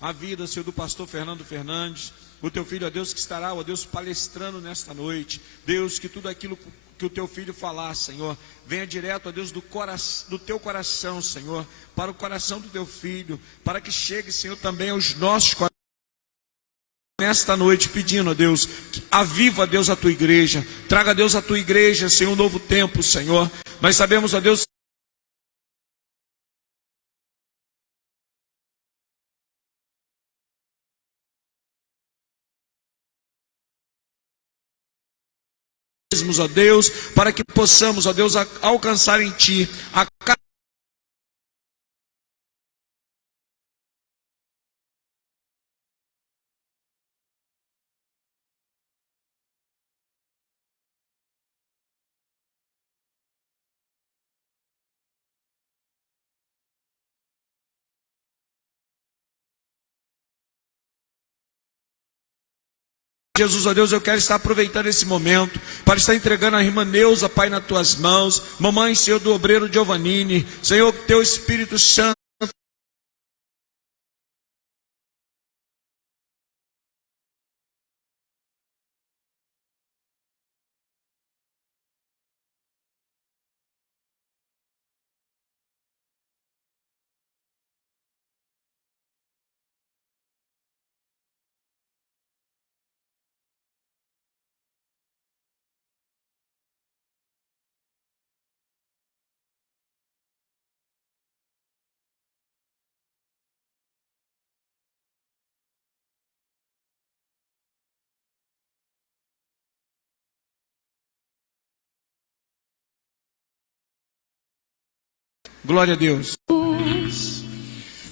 a vida, Senhor, do pastor Fernando Fernandes, o teu filho, ó Deus, que estará, ó Deus, palestrando nesta noite. Deus, que tudo aquilo que o teu filho falar, Senhor, venha direto, ó Deus, do teu coração, Senhor, para o coração do teu filho, para que chegue, Senhor, também aos nossos corações nesta noite, pedindo, ó Deus, aviva, Deus, a tua igreja, traga, Deus, a tua igreja, Senhor, um novo tempo, Senhor. Nós sabemos, ó Deus, ó Deus, para que possamos, ó Deus, alcançar em Ti a Jesus, ó Deus, eu quero estar aproveitando esse momento para estar entregando a irmã Neuza, Pai, nas tuas mãos. Mamãe, Senhor, do obreiro Giovannini, Senhor, teu Espírito Santo, glória a Deus.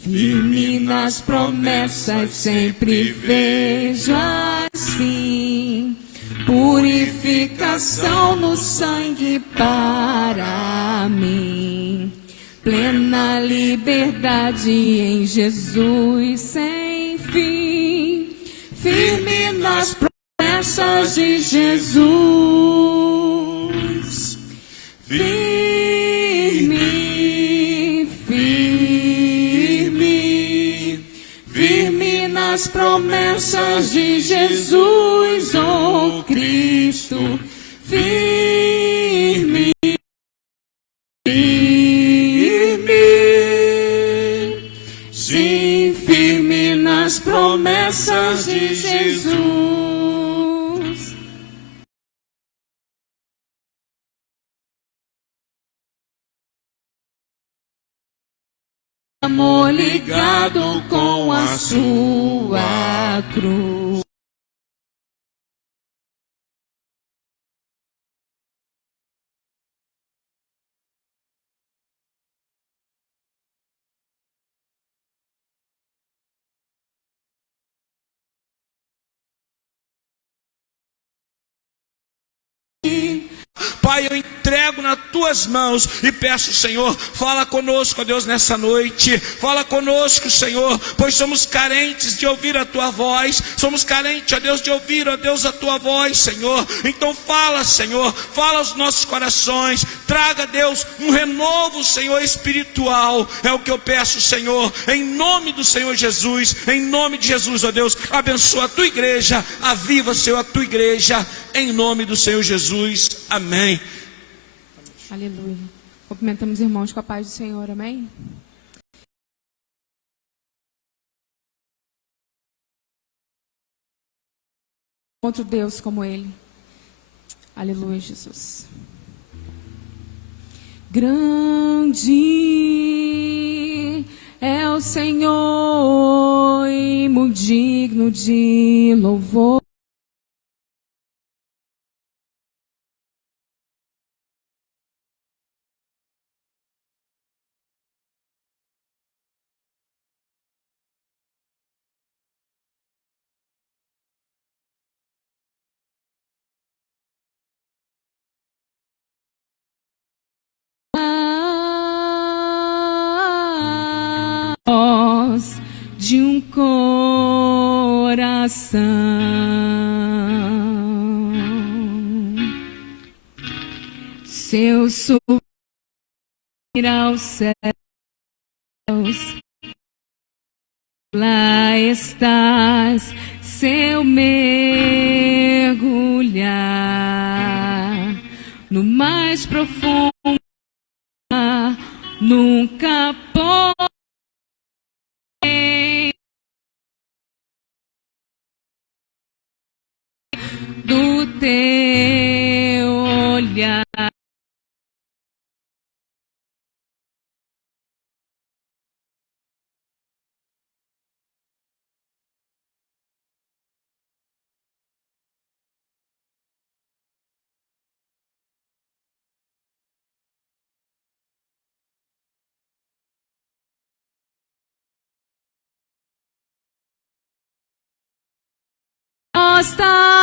Firme nas promessas, sempre vejo assim, purificação no sangue para mim, plena liberdade em Jesus sem fim, firme nas promessas de Jesus, as promessas de Jesus, oh Cristo, firme, firme, sim, firme nas promessas de Jesus. Amor ligado com a sua cruz. Pai, eu entrego nas tuas mãos e peço, Senhor, fala conosco, ó Deus, nessa noite. Fala conosco, Senhor, pois somos carentes de ouvir a tua voz. Somos carentes, ó Deus, de ouvir, ó Deus, a tua voz, Senhor. Então fala, Senhor, fala aos nossos corações. Traga, Deus, um renovo, Senhor, espiritual. É o que eu peço, Senhor, em nome do Senhor Jesus. Em nome de Jesus, ó Deus, abençoa a tua igreja. Aviva, Senhor, a tua igreja. Em nome do Senhor Jesus. Amém. Aleluia. Cumprimentamos os irmãos com a paz do Senhor, amém? Outro Deus como Ele. Aleluia, Jesus. Grande é o Senhor e muito digno de louvor. De um coração, seu subir aos céus, Lá estás, seu mergulhar no mais profundo, nunca porém do teu olhar. Está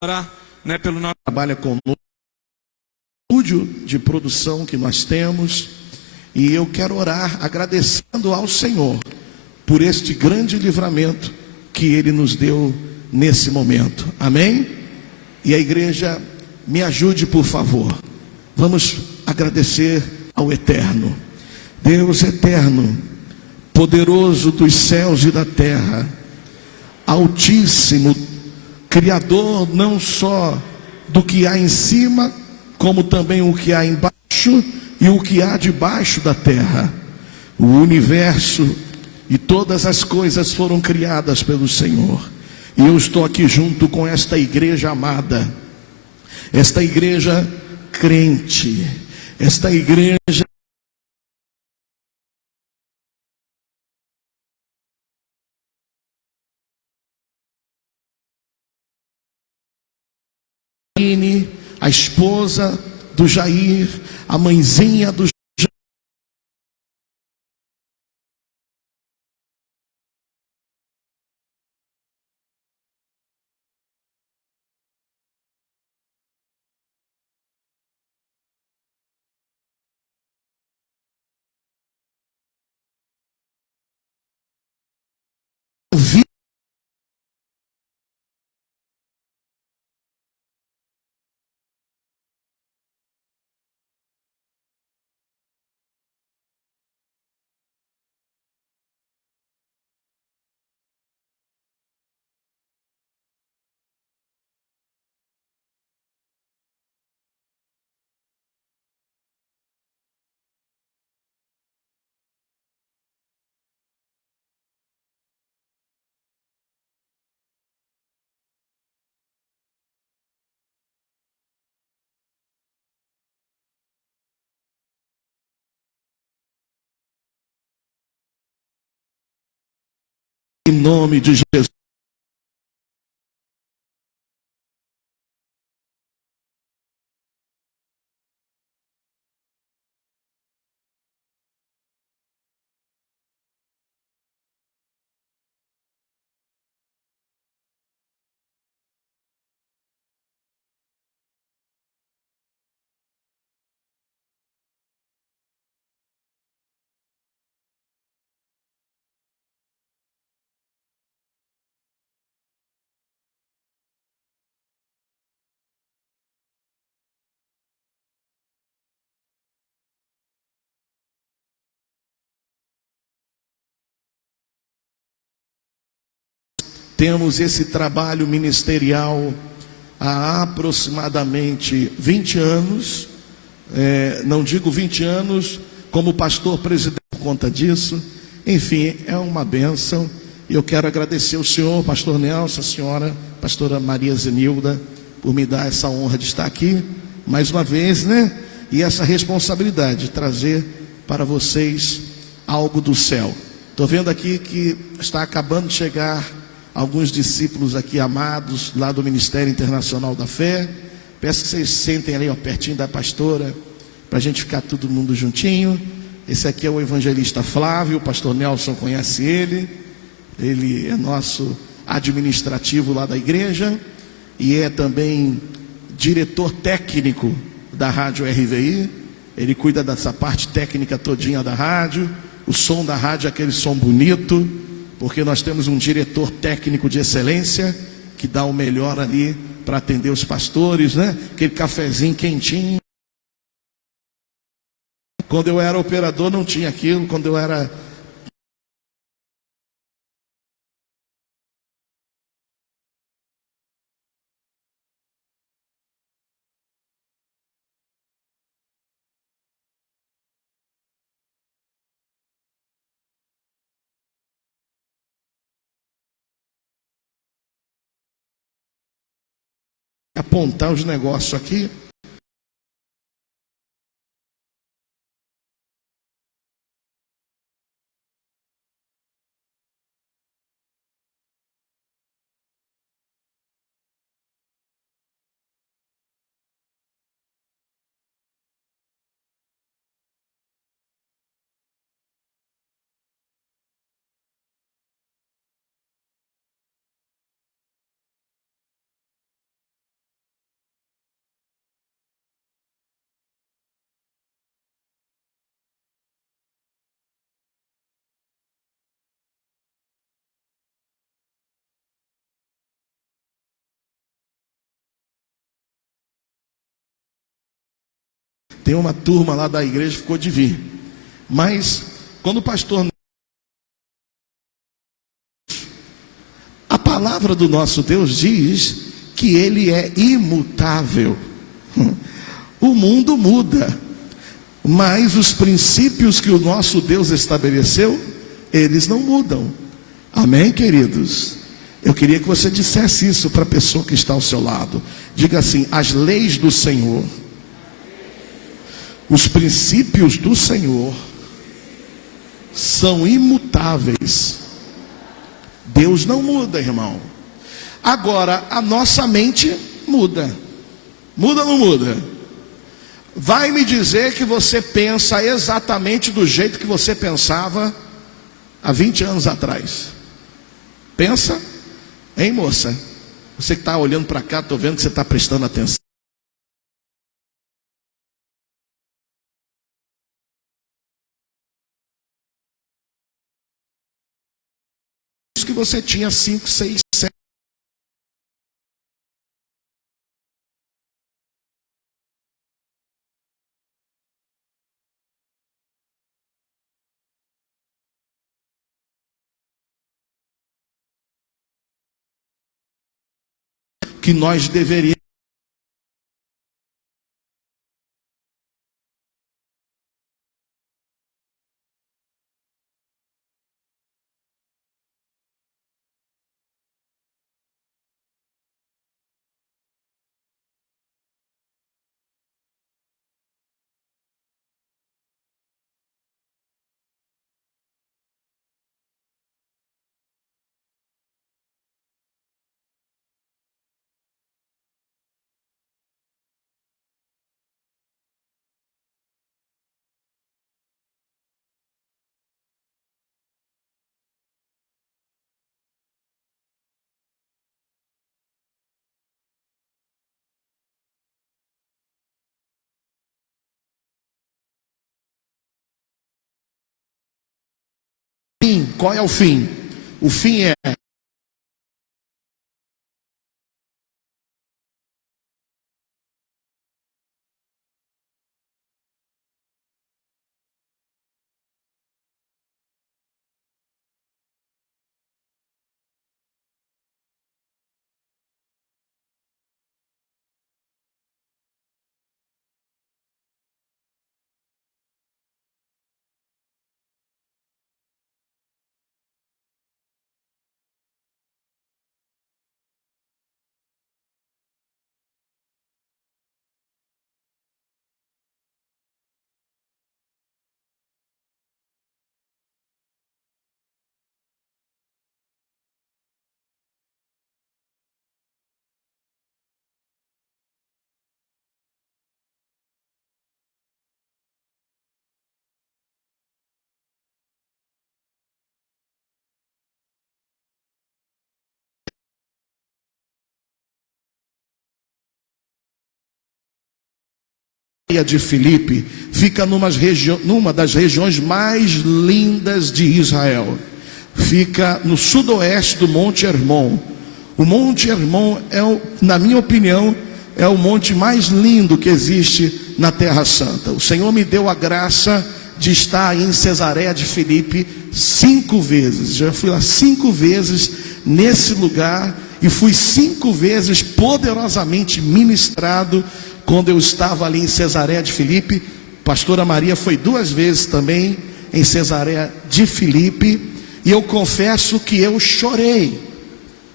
orar, né, pelo nosso trabalha conosco, estúdio de produção que nós temos, e eu quero orar agradecendo ao Senhor por este grande livramento que Ele nos deu nesse momento, amém? E a igreja, me ajude por favor, vamos agradecer ao Eterno, Deus eterno, poderoso dos céus e da terra, Altíssimo, Criador não só do que há em cima, como também o que há embaixo e o que há debaixo da terra. O universo e todas as coisas foram criadas pelo Senhor. E eu estou aqui junto com esta igreja amada, esta igreja crente, esta igreja a esposa do Jair, a mãezinha do Jair, em nome de Jesus. Temos esse trabalho ministerial há aproximadamente 20 anos, não digo 20 anos como pastor presidente por conta disso, enfim, é uma bênção. E eu quero agradecer ao senhor, pastor Nelson, a senhora, pastora Maria Zenilda, por me dar essa honra de estar aqui, mais uma vez, né? E essa responsabilidade de trazer para vocês algo do céu. Estou vendo aqui que está acabando de chegar alguns discípulos aqui amados, lá do Ministério Internacional da Fé. Peço que vocês sentem ali, ó, pertinho da pastora, para a gente ficar todo mundo juntinho. Esse aqui é o evangelista Flávio, o pastor Nelson conhece ele. Ele é nosso administrativo lá da igreja e é também diretor técnico da rádio RVI. Ele cuida dessa parte técnica todinha da rádio. O som da rádio é aquele som bonito, porque nós temos um diretor técnico de excelência que dá o melhor ali para atender os pastores, né? Aquele cafezinho quentinho. Quando eu era operador não tinha aquilo, quando eu era apontar os negócios aqui. Tem uma turma lá da igreja que ficou de vir. Mas, quando o pastor... A palavra do nosso Deus diz que Ele é imutável. O mundo muda, mas os princípios que o nosso Deus estabeleceu, eles não mudam. Amém, queridos? Eu queria que você dissesse isso para a pessoa que está ao seu lado. Diga assim: as leis do Senhor, os princípios do Senhor são imutáveis. Deus não muda, irmão. Agora, a nossa mente muda. Muda ou não muda? Vai me dizer que você pensa exatamente do jeito que você pensava há 20 anos atrás. Pensa, hein, moça? Você que está olhando para cá, estou vendo que você está prestando atenção. Que você tinha 5, 6, 7. Que nós deveríamos. Qual é o fim? O fim é de Filipe, fica numa das regiões mais lindas de Israel. Fica no sudoeste do Monte Hermon. O Monte Hermon na minha opinião, é o monte mais lindo que existe na Terra Santa. O Senhor me deu a graça de estar em Cesareia de Filipe 5 vezes. Já fui lá 5 vezes nesse lugar e fui 5 vezes poderosamente ministrado. Quando eu estava ali em Cesareia de Filipe, pastora Maria foi 2 vezes também em Cesareia de Filipe, e eu confesso que eu chorei.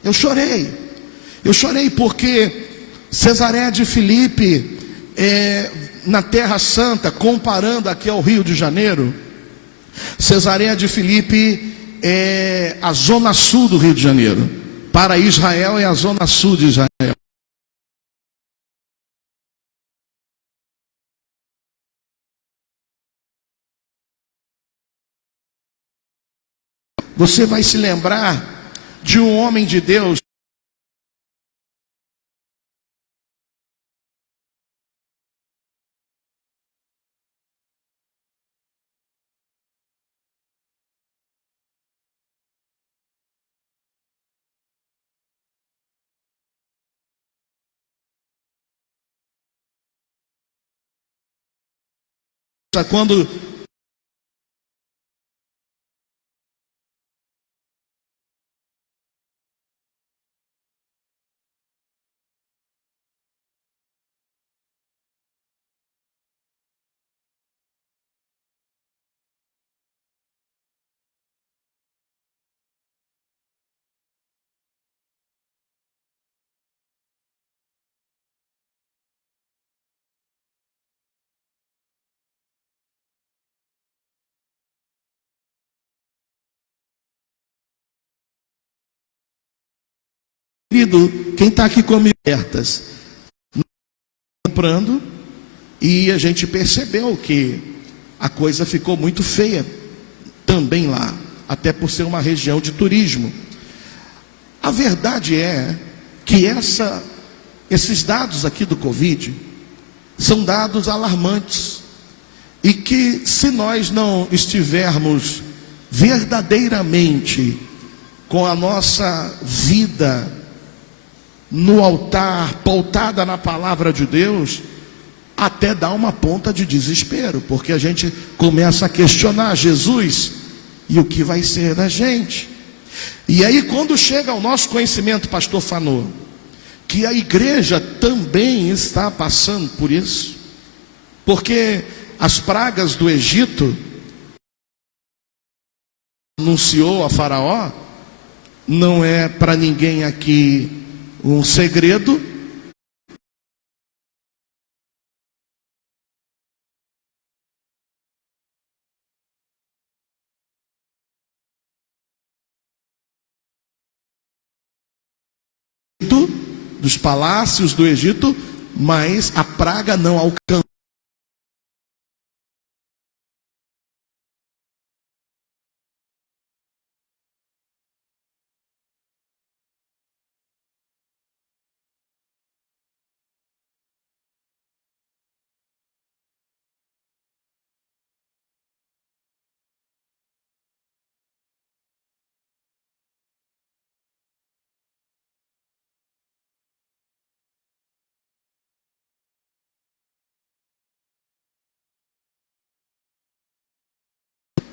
Eu chorei porque Cesareia de Filipe, na Terra Santa, comparando aqui ao Rio de Janeiro, Cesareia de Filipe é a zona sul do Rio de Janeiro. Para Israel é a zona sul de Israel. Você vai se lembrar de um homem de Deus quando quem está aqui comigo, comprando, e a gente percebeu que a coisa ficou muito feia também lá, até por ser uma região de turismo. A verdade é que esses dados aqui do Covid são dados alarmantes, e que se nós não estivermos verdadeiramente com a nossa vida no altar, pautada na palavra de Deus, até dá uma ponta de desespero, porque a gente começa a questionar Jesus, e o que vai ser da gente? E aí, quando chega ao nosso conhecimento, pastor Fanô, que a igreja também está passando por isso, porque as pragas do Egito anunciou a Faraó, não é para ninguém aqui um segredo, dos palácios do Egito, mas a praga não alcançou.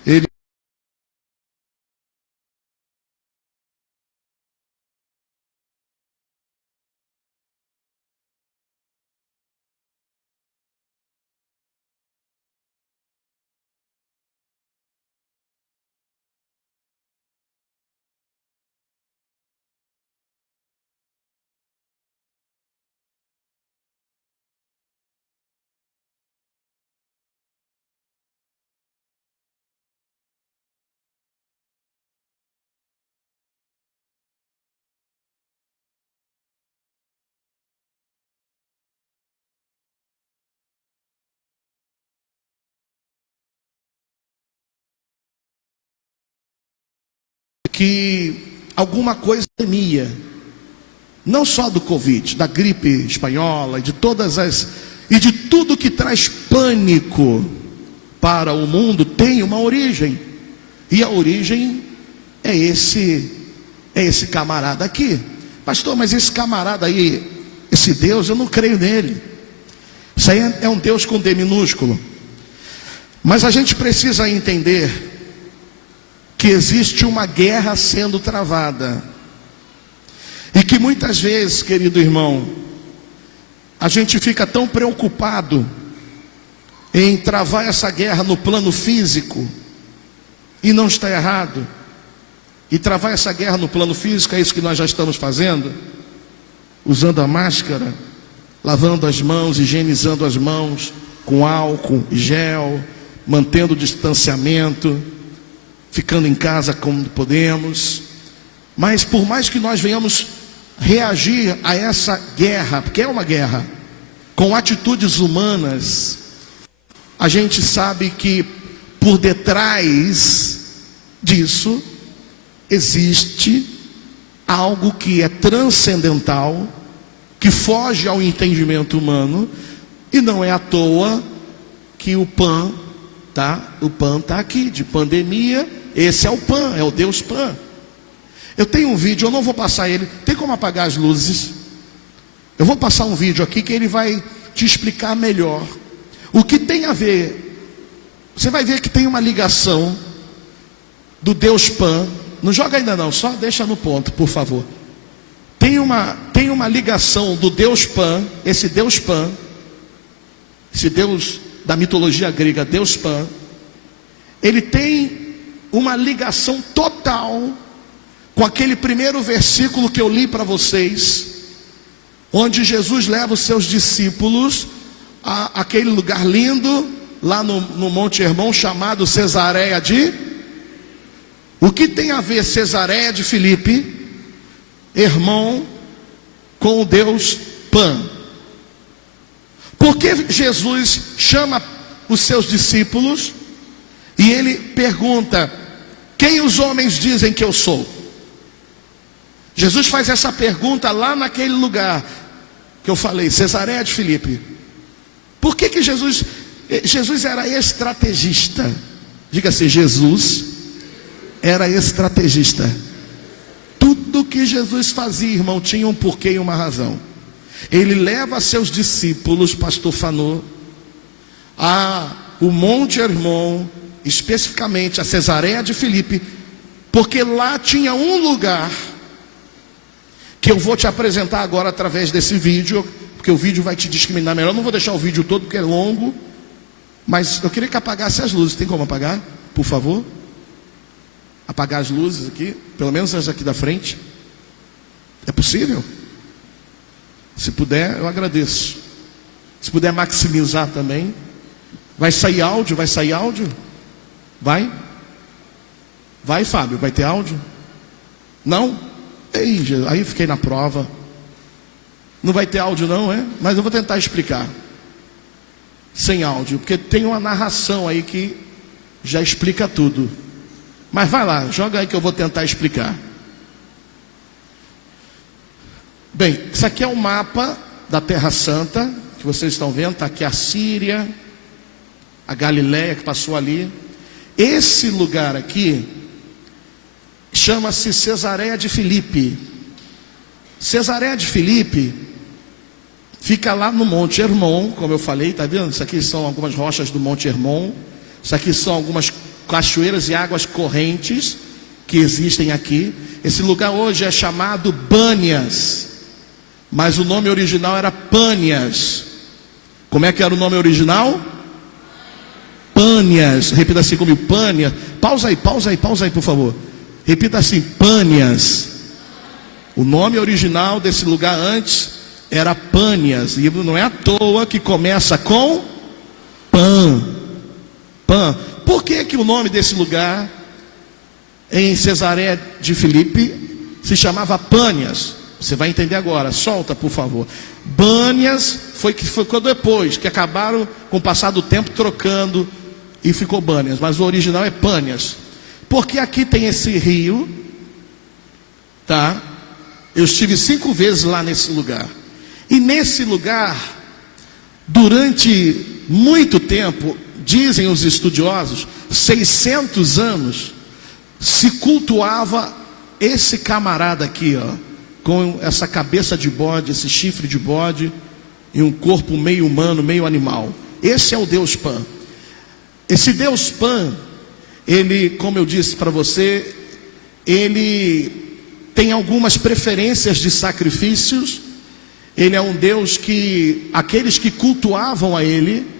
Ele que alguma coisa temia, não só do Covid, da gripe espanhola e de tudo que traz pânico para o mundo, tem uma origem, e a origem é esse camarada aqui. Pastor, mas esse camarada aí, esse Deus, eu não creio nele. Isso aí é um Deus com D minúsculo. Mas a gente precisa entender que existe uma guerra sendo travada, e que muitas vezes, querido irmão, a gente fica tão preocupado em travar essa guerra no plano físico, e não está errado. E travar essa guerra no plano físico é isso que nós já estamos fazendo, usando a máscara, lavando as mãos, higienizando as mãos com álcool e gel, mantendo o distanciamento, ficando em casa como podemos. Mas por mais que nós venhamos reagir a essa guerra, porque é uma guerra, com atitudes humanas, a gente sabe que por detrás disso existe algo que é transcendental, que foge ao entendimento humano, e não é à toa que o PAN está aqui, de pandemia. Esse é o PAN, é o Deus PAN. Eu tenho um vídeo, eu não vou passar ele. Tem como apagar as luzes? Eu vou passar um vídeo aqui que ele vai te explicar melhor o que tem a ver você vai ver que tem uma ligação do Deus Pan. Não joga ainda não, só deixa no ponto, por favor. Tem uma ligação do Deus Pan, esse Deus Pan, esse Deus da mitologia grega, Deus Pan, ele tem uma ligação total com aquele primeiro versículo que eu li para vocês, onde Jesus leva os seus discípulos a aquele lugar lindo, lá no Monte Hermon, chamado Cesareia de... O que tem a ver Cesareia de Filipe, Hermon, com o Deus Pan? Por que Jesus chama os seus discípulos e ele pergunta: quem os homens dizem que eu sou? Jesus faz essa pergunta lá naquele lugar que eu falei, Cesareia de Filipe. Por que Jesus era estrategista? Diga assim, Jesus era estrategista. Tudo que Jesus fazia, irmão, tinha um porquê e uma razão. Ele leva seus discípulos, pastor Fanô, o Monte Hermon, especificamente a Cesareia de Filipe, porque lá tinha um lugar que eu vou te apresentar agora através desse vídeo, porque o vídeo vai te discriminar melhor. Eu não vou deixar o vídeo todo porque é longo, mas eu queria que apagasse as luzes. Tem como apagar, por favor? Apagar as luzes aqui, pelo menos as aqui da frente. É possível? Se puder, eu agradeço. Se puder maximizar também. Vai sair áudio? Vai sair áudio? Vai? Vai, Fábio? Vai ter áudio? Não? Ei, aí eu fiquei na prova. Não vai ter áudio não, é? Mas eu vou tentar explicar. Sem áudio, porque tem uma narração aí que já explica tudo. Mas vai lá, joga aí que eu vou tentar explicar. Bem, isso aqui é o mapa da Terra Santa, que vocês estão vendo. Está aqui a Síria, a Galileia que passou ali. Esse lugar aqui chama-se Cesareia de Filipe. Cesareia de Filipe fica lá no Monte Hermon, como eu falei, está vendo? Isso aqui são algumas rochas do Monte Hermon. Isso aqui são algumas cachoeiras e águas correntes que existem aqui. Esse lugar hoje é chamado Bânias, mas o nome original era Pânias. Como é que era o nome original? Pânias. Repita assim comigo, Pânias. Pausa aí, por favor. Repita assim, Pânias. O nome original desse lugar antes era Pânias. E não é à toa que começa com Pan. Por que o nome desse lugar em Cesareia de Filipe se chamava Pânias? Você vai entender agora, solta por favor. Bânias foi depois, que acabaram com o passar do tempo trocando e ficou Bânias, mas o original é Pânias. Porque aqui tem esse rio, tá? Eu estive 5 vezes lá nesse lugar. E nesse lugar, durante muito tempo, dizem os estudiosos, 600 anos, se cultuava esse camarada aqui, ó, com essa cabeça de bode, esse chifre de bode, e um corpo meio humano, meio animal. Esse é o Deus Pan. Esse Deus Pan, ele, como eu disse para você, ele tem algumas preferências de sacrifícios. Ele é um Deus que aqueles que cultuavam a ele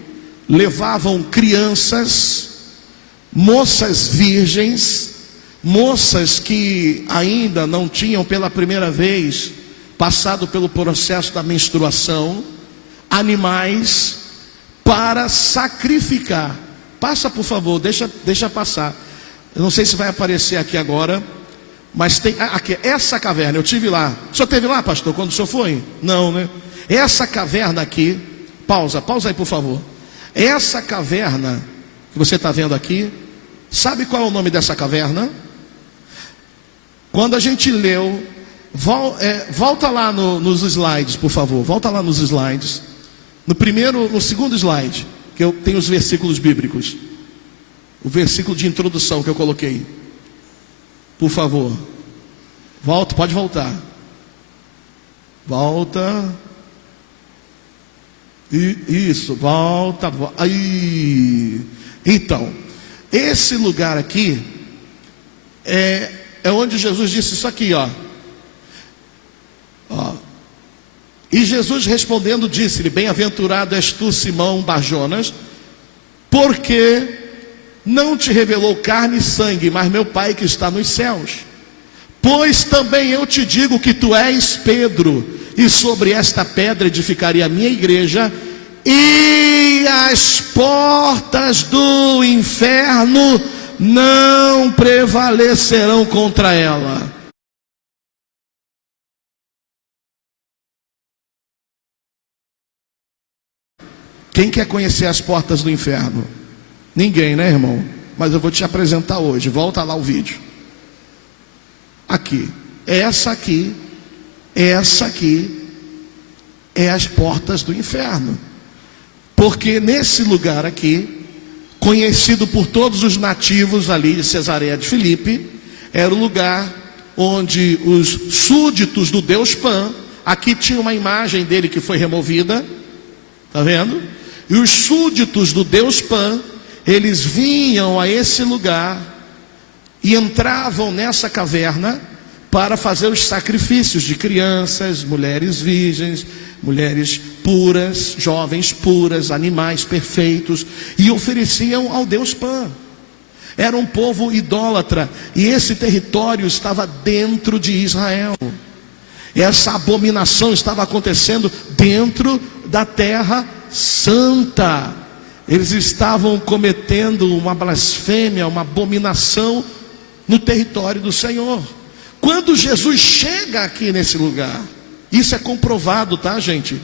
levavam crianças, moças virgens, moças que ainda não tinham pela primeira vez passado pelo processo da menstruação, animais para sacrificar. Passa por favor, deixa passar. Eu não sei se vai aparecer aqui agora, mas tem aqui, essa caverna, eu tive lá. O senhor esteve lá, pastor, quando o senhor foi? Não, né? Essa caverna aqui, pausa aí por favor. Essa caverna que você está vendo aqui, sabe qual é o nome dessa caverna? Quando a gente leu, volta lá nos slides, por favor. Volta lá nos slides. No segundo slide, que eu tenho os versículos bíblicos. O versículo de introdução que eu coloquei. Por favor. Volta, pode voltar. Volta. Isso, volta. Aí. Então, esse lugar aqui é onde Jesus disse isso aqui, ó. E Jesus respondendo disse-lhe: bem-aventurado és tu, Simão Barjonas, porque não te revelou carne e sangue, mas meu Pai que está nos céus. Pois também eu te digo que tu és Pedro, e sobre esta pedra edificarei a minha igreja, e as portas do inferno não prevalecerão contra ela. Quem quer conhecer as portas do inferno? Ninguém, né, irmão? Mas eu vou te apresentar hoje. Volta lá o vídeo. Aqui. Essa aqui é as portas do inferno. Porque nesse lugar aqui, conhecido por todos os nativos ali de Cesareia de Filipe, era o lugar onde os súditos do deus Pan, aqui tinha uma imagem dele que foi removida, tá vendo? E os súditos do deus Pan, eles vinham a esse lugar e entravam nessa caverna para fazer os sacrifícios de crianças, mulheres virgens, mulheres puras, jovens puras, animais perfeitos, e ofereciam ao deus Pan. Era um povo idólatra, e esse território estava dentro de Israel. Essa abominação estava acontecendo dentro da terra santa. Eles estavam cometendo uma blasfêmia, uma abominação no território do Senhor. Quando Jesus chega aqui nesse lugar, isso é comprovado, tá, gente?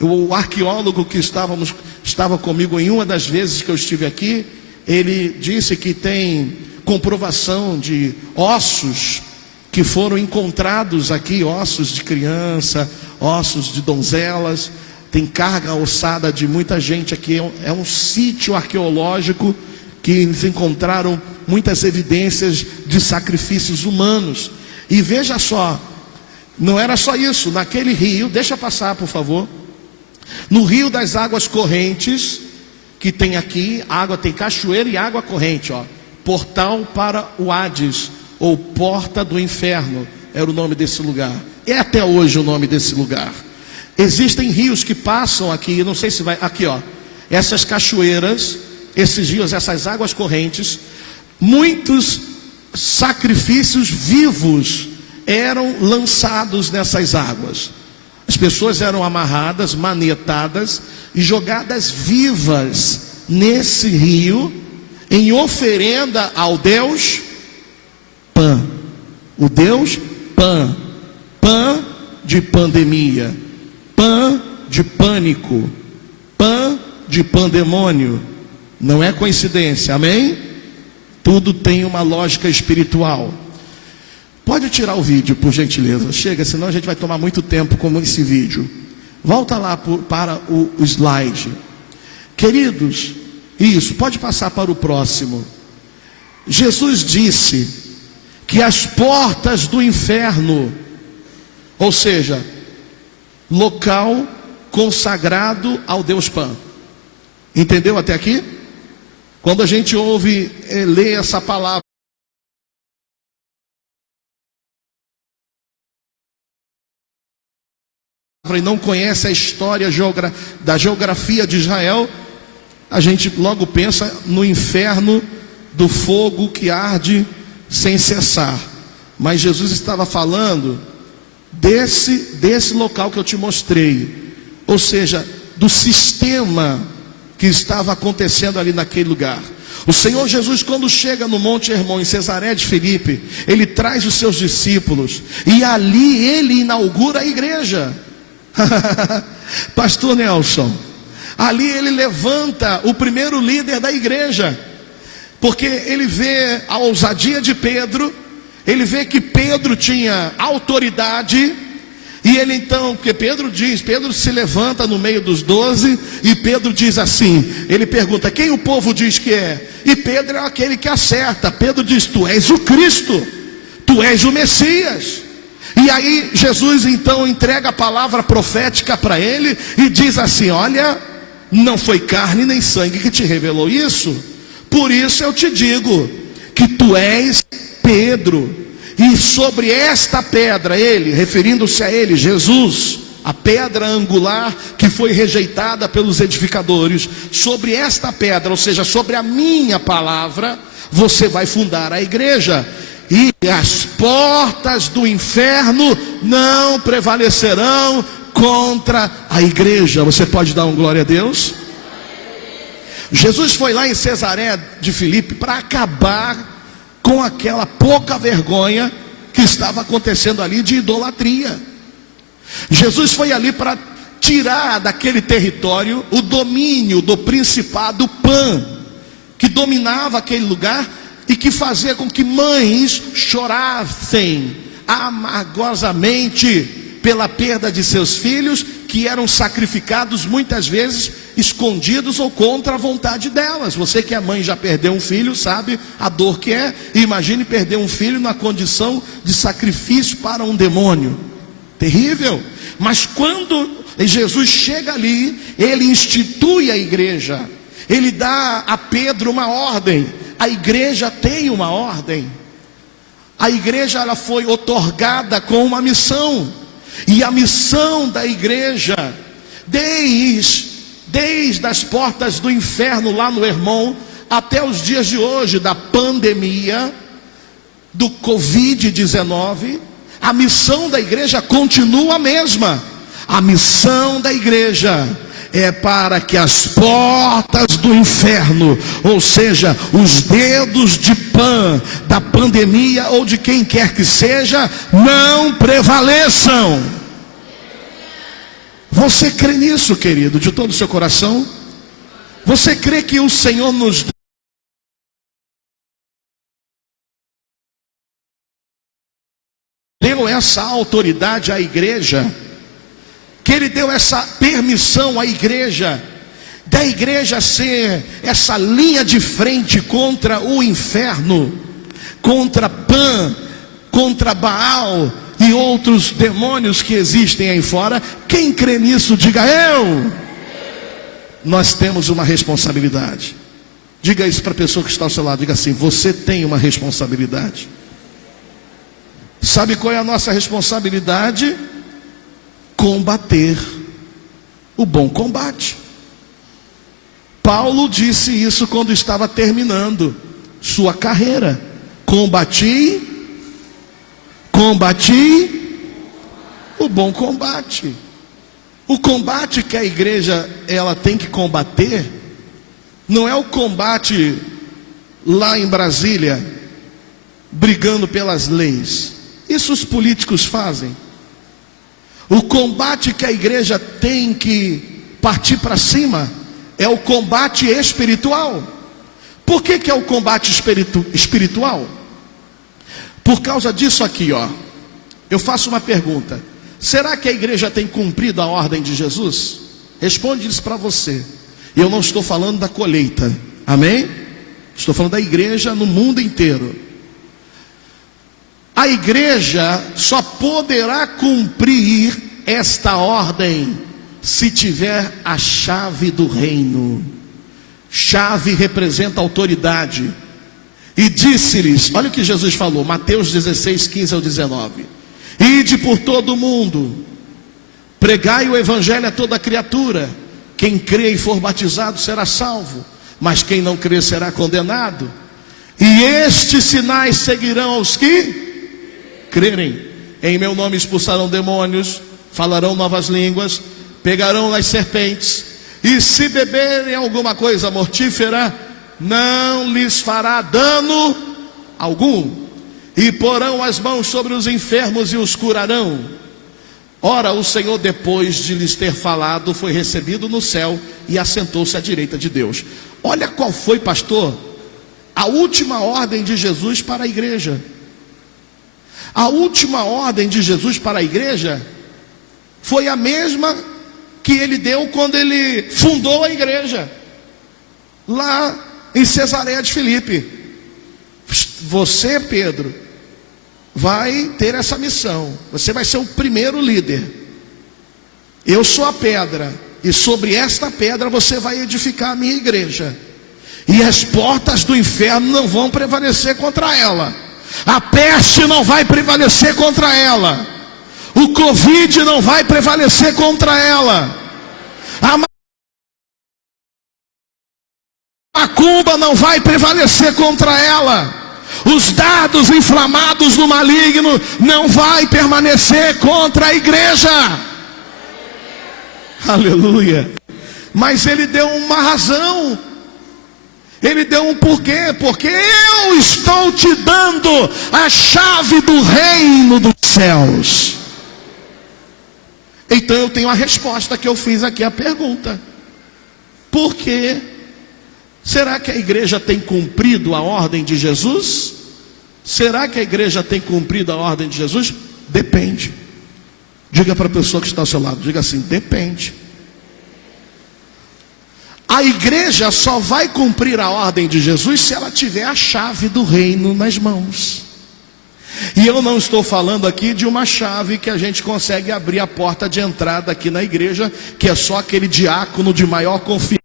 O arqueólogo que estava comigo em uma das vezes que eu estive aqui, ele disse que tem comprovação de ossos que foram encontrados aqui, ossos de criança, ossos de donzelas, tem carga ossada de muita gente aqui. É um sítio arqueológico que eles encontraram muitas evidências de sacrifícios humanos. E veja só, não era só isso, naquele rio, deixa passar por favor, no rio das águas correntes, que tem aqui, água, tem cachoeira e água corrente, ó, portal para o Hades, ou porta do inferno, era o nome desse lugar, é até hoje o nome desse lugar. Existem rios que passam aqui, não sei se vai, aqui ó, essas cachoeiras, esses rios, essas águas correntes, muitos sacrifícios vivos eram lançados nessas águas. As pessoas eram amarradas, manietadas e jogadas vivas nesse rio, em oferenda ao deus Pan. O deus Pan. Pan de pandemia, Pan de pânico, Pan de pandemônio. Não é coincidência, amém? Tudo tem uma lógica espiritual. Pode tirar o vídeo, por gentileza. Chega, senão a gente vai tomar muito tempo com esse vídeo. Volta lá para o slide. Queridos, isso, pode passar para o próximo. Jesus disse que as portas do inferno, ou seja, local consagrado ao deus Pan. Entendeu até aqui? Quando a gente ouve, lê essa palavra e não conhece a história da geografia de Israel, a gente logo pensa no inferno do fogo que arde sem cessar. Mas Jesus estava falando desse local que eu te mostrei, ou seja, do sistema que estava acontecendo ali naquele lugar. O Senhor Jesus, quando chega no Monte Hermon, em Cesareia de Filipe, ele traz os seus discípulos, e ali ele inaugura a igreja. Pastor Nelson, ali ele levanta o primeiro líder da igreja, porque ele vê a ousadia de Pedro, ele vê que Pedro tinha autoridade, e ele então, porque Pedro se levanta no meio dos 12, e Pedro diz assim, ele pergunta, quem o povo diz que é? E Pedro é aquele que acerta. Pedro diz, tu és o Cristo, tu és o Messias. E aí Jesus então entrega a palavra profética para ele, e diz assim, olha, não foi carne nem sangue que te revelou isso, Por isso eu te digo que tu és Pedro, e sobre esta pedra, ele, referindo-se a ele, Jesus, a pedra angular que foi rejeitada pelos edificadores, sobre esta pedra, ou seja, sobre a minha palavra, você vai fundar a igreja, e as portas do inferno não prevalecerão contra a igreja. Você pode dar um glória a Deus? Jesus foi lá em Cesaré de Filipe para acabar com aquela pouca vergonha que estava acontecendo ali de idolatria. Jesus foi ali para tirar daquele território o domínio do principado Pan, que dominava aquele lugar e que fazia com que mães chorassem amargosamente pela perda de seus filhos, que eram sacrificados muitas vezes escondidos ou contra a vontade delas. Você que é mãe, já perdeu um filho, sabe a dor que é. E imagine perder um filho na condição de sacrifício para um demônio. Terrível. Mas quando Jesus chega ali, ele institui a igreja, ele dá a Pedro uma ordem. A igreja tem uma ordem. A igreja, ela foi outorgada com uma missão. E a missão da igreja, desde as portas do inferno lá no Hermon, até os dias de hoje, da pandemia, do Covid-19, a missão da igreja continua a mesma. A missão da igreja é para que as portas do inferno, ou seja, os dedos de Pan da pandemia ou de quem quer que seja, não prevaleçam. Você crê nisso, querido, de todo o seu coração? Você crê que o Senhor nos deu essa autoridade à igreja, que Ele deu essa permissão à igreja, da igreja ser essa linha de frente contra o inferno, contra Pan, contra Baal e outros demônios que existem aí fora? Quem crê nisso, diga eu. Nós temos uma responsabilidade. Diga isso para a pessoa que está ao seu lado, diga assim: você tem uma responsabilidade. Sabe qual é a nossa responsabilidade? Combater o bom combate. Paulo disse isso quando estava terminando sua carreira. Combati o bom combate. O combate que a igreja ela tem que combater não é o combate lá em Brasília, brigando pelas leis. Isso os políticos fazem. O combate que a igreja tem que partir para cima é o combate espiritual. Por que é o combate espiritual? Por causa disso aqui, ó. Eu faço uma pergunta: será que a igreja tem cumprido a ordem de Jesus? Responde isso para você. Eu não estou falando da colheita, amém? Estou falando da igreja no mundo inteiro. A igreja só poderá cumprir esta ordem se tiver a chave do reino. Chave representa autoridade. E disse-lhes, olha o que Jesus falou, Mateus 16, 15 ao 19: ide por todo o mundo, pregai o evangelho a toda criatura. Quem crê e for batizado será salvo, mas quem não crê será condenado. E estes sinais seguirão aos que crerem. Em meu nome expulsarão demônios, falarão novas línguas, pegarão nas serpentes, e se beberem alguma coisa mortífera, não lhes fará dano algum, e porão as mãos sobre os enfermos e os curarão. Ora, o Senhor, depois de lhes ter falado, foi recebido no céu e assentou-se à direita de Deus. Olha qual foi, pastor, a última ordem de Jesus para a igreja. A última ordem de Jesus para a igreja foi a mesma que ele deu quando ele fundou a igreja, lá em Cesareia de Filipe. Você, Pedro, vai ter essa missão. Você vai ser o primeiro líder. Eu sou a pedra, e sobre esta pedra você vai edificar a minha igreja. E as portas do inferno não vão prevalecer contra ela. A peste não vai prevalecer contra ela. O Covid não vai prevalecer contra ela. A macumba não vai prevalecer contra ela. Os dardos inflamados do maligno não vai permanecer contra a igreja. Aleluia. Mas ele deu uma razão. Ele deu um porquê. Porque eu estou te dando a chave do reino dos céus. Então eu tenho a resposta que eu fiz aqui, a pergunta. Por quê? Será que a igreja tem cumprido a ordem de Jesus? Será que a igreja tem cumprido a ordem de Jesus? Depende. Diga para a pessoa que está ao seu lado, diga assim, depende. A igreja só vai cumprir a ordem de Jesus se ela tiver a chave do reino nas mãos. E eu não estou falando aqui de uma chave que a gente consegue abrir a porta de entrada aqui na igreja, que é só aquele diácono de maior confiança.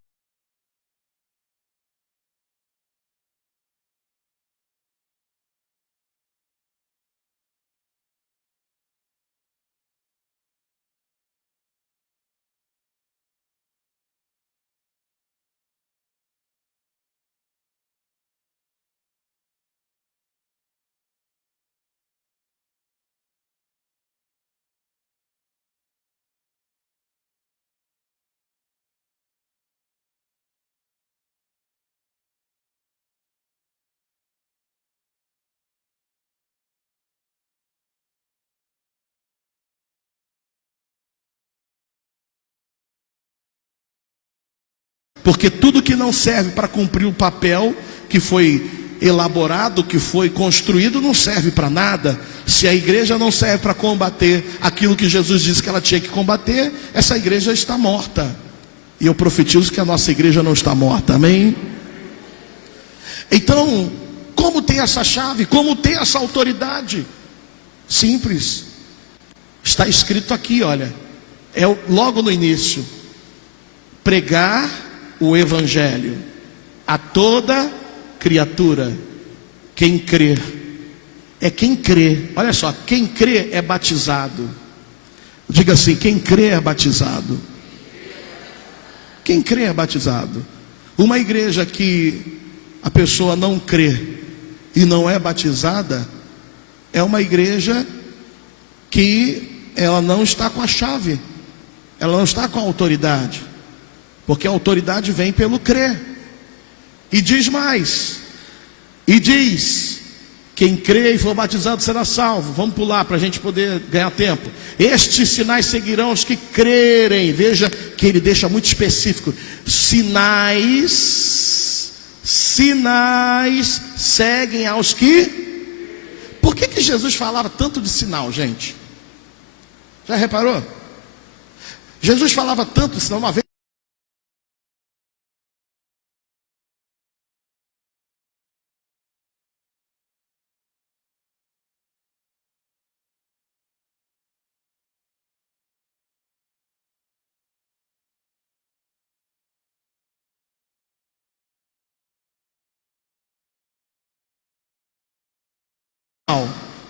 Porque tudo que não serve para cumprir o papel que foi elaborado, que foi construído, não serve para nada. Se a igreja não serve para combater aquilo que Jesus disse que ela tinha que combater, essa igreja está morta. E eu profetizo que a nossa igreja não está morta, amém? Então, como ter essa chave? Como ter essa autoridade? Simples. Está escrito aqui, olha. É logo no início. Pregar o evangelho a toda criatura. Quem crê, é quem crê. Olha só, quem crê é batizado. Diga assim, quem crê é batizado. Quem crê é batizado. Uma igreja que a pessoa não crê e não é batizada, é uma igreja que ela não está com a chave, ela não está com a autoridade. Porque a autoridade vem pelo crer. E diz mais. E diz, quem crê e for batizado será salvo. Vamos pular para a gente poder ganhar tempo. Estes sinais seguirão os que crerem. Veja que ele deixa muito específico. Sinais seguem aos que... Por que Jesus falava tanto de sinal, gente? Já reparou? Jesus falava tanto de sinal uma vez.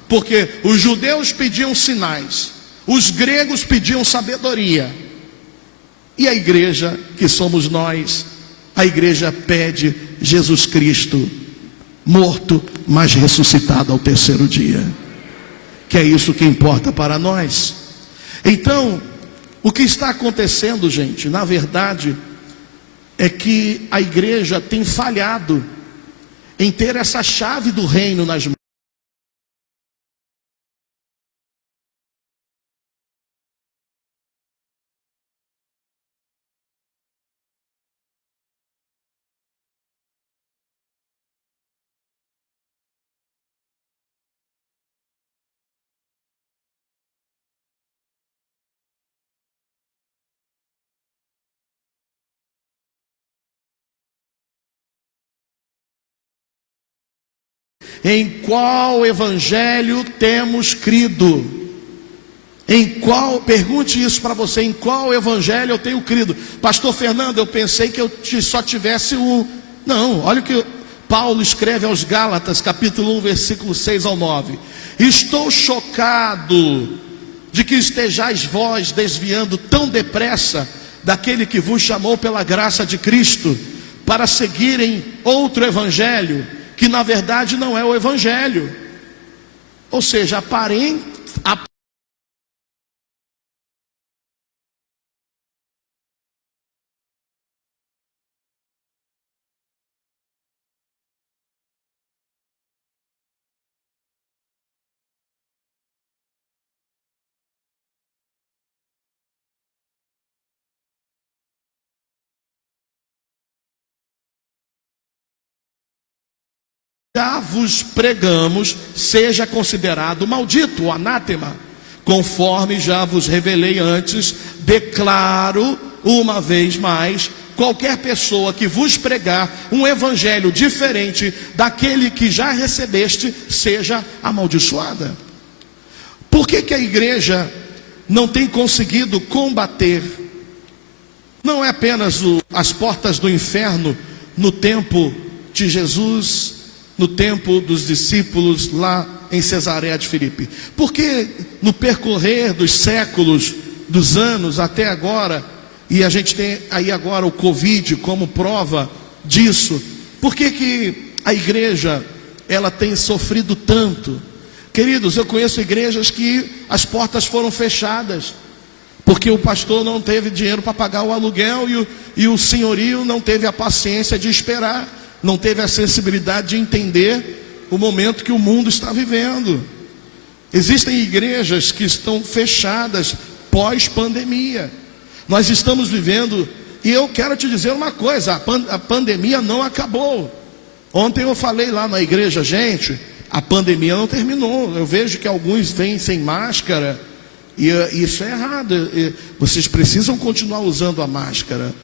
Porque os judeus pediam sinais, os gregos pediam sabedoria, e a igreja, que somos nós, a igreja pede Jesus Cristo, morto, mas ressuscitado ao terceiro dia, que é isso que importa para nós. Então, o que está acontecendo, gente, na verdade, é que a igreja tem falhado em ter essa chave do reino nas mãos. Em qual evangelho temos crido? Pergunte isso para você, em qual evangelho eu tenho crido? Pastor Fernando, eu pensei que eu só tivesse um. Não, olha o que Paulo escreve aos Gálatas, capítulo 1, versículo 6 ao 9. Estou chocado de que estejais vós desviando tão depressa daquele que vos chamou pela graça de Cristo, para seguirem outro evangelho, que na verdade não é o evangelho. Ou seja, já vos pregamos, seja considerado maldito, o anátema, conforme já vos revelei antes. Declaro uma vez mais: qualquer pessoa que vos pregar um evangelho diferente daquele que já recebeste, seja amaldiçoada. Por que a igreja não tem conseguido combater? Não é apenas as portas do inferno no tempo de Jesus, no tempo dos discípulos lá em Cesareia de Filipe. Porque no percorrer dos séculos, dos anos até agora, e a gente tem aí agora o Covid como prova disso, por que a igreja ela tem sofrido tanto? Queridos, eu conheço igrejas que as portas foram fechadas, porque o pastor não teve dinheiro para pagar o aluguel, e o senhorio não teve a paciência de esperar, não teve a sensibilidade de entender o momento que o mundo está vivendo. Existem igrejas que estão fechadas pós-pandemia. Nós estamos vivendo, e eu quero te dizer uma coisa: a pandemia não acabou. Ontem eu falei lá na igreja, gente, a pandemia não terminou. Eu vejo que alguns vêm sem máscara, e isso é errado. Vocês precisam continuar usando a máscara.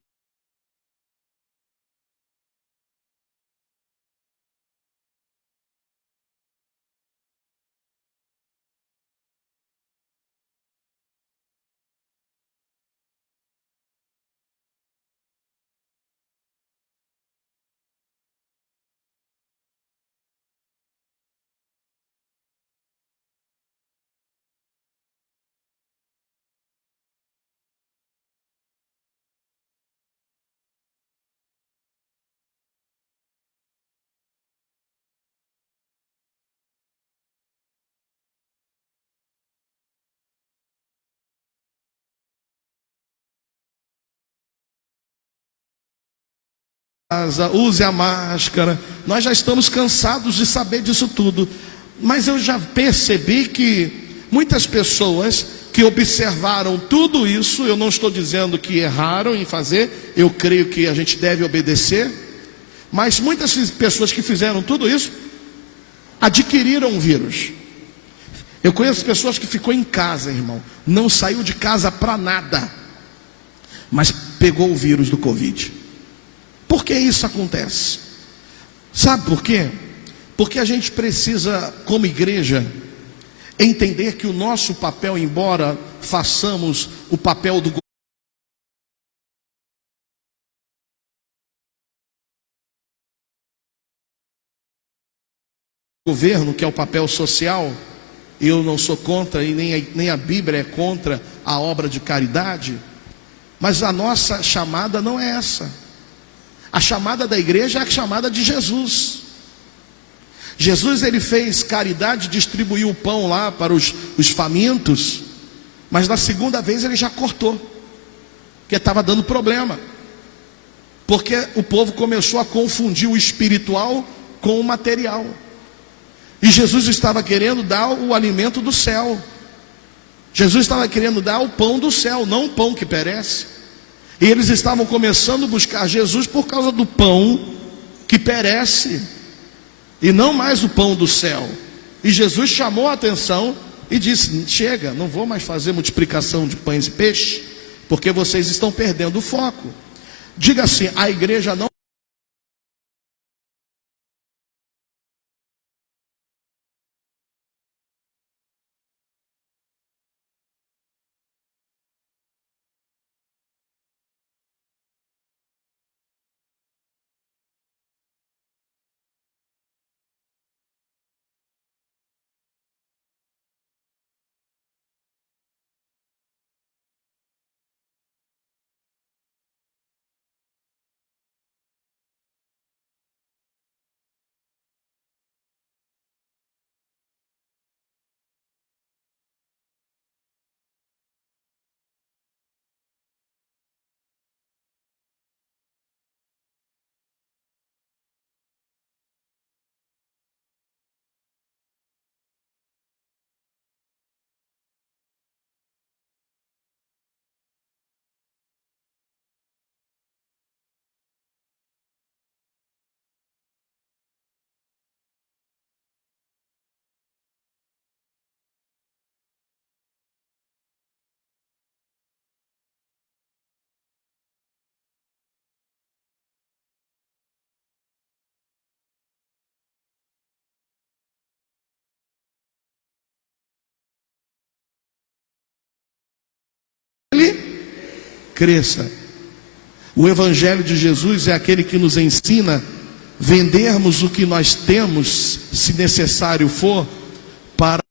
Use a máscara. Nós já estamos cansados de saber disso tudo. Mas eu já percebi que muitas pessoas que observaram tudo isso, eu não estou dizendo que erraram em fazer, eu creio que a gente deve obedecer, mas muitas pessoas que fizeram tudo isso adquiriram o vírus. Eu conheço pessoas que ficou em casa, irmão, não saiu de casa para nada, mas pegou o vírus do Covid. Por que isso acontece? Sabe por quê? Porque a gente precisa, como igreja, entender que o nosso papel, embora façamos o papel do governo, que é o papel social, eu não sou contra, e nem a Bíblia é contra a obra de caridade, mas a nossa chamada não é essa. A chamada da igreja é a chamada de Jesus. Jesus, ele fez caridade, distribuiu o pão lá para os famintos, mas na segunda vez ele já cortou, porque estava dando problema, porque o povo começou a confundir o espiritual com o material, e Jesus estava querendo dar o alimento do céu. Jesus estava querendo dar o pão do céu, não o pão que perece. E eles estavam começando a buscar Jesus por causa do pão que perece, e não mais o pão do céu. E Jesus chamou a atenção e disse: chega, não vou mais fazer multiplicação de pães e peixes, porque vocês estão perdendo o foco. Diga assim: a igreja não cresça. O Evangelho de Jesus é aquele que nos ensina a vendermos o que nós temos, se necessário for, para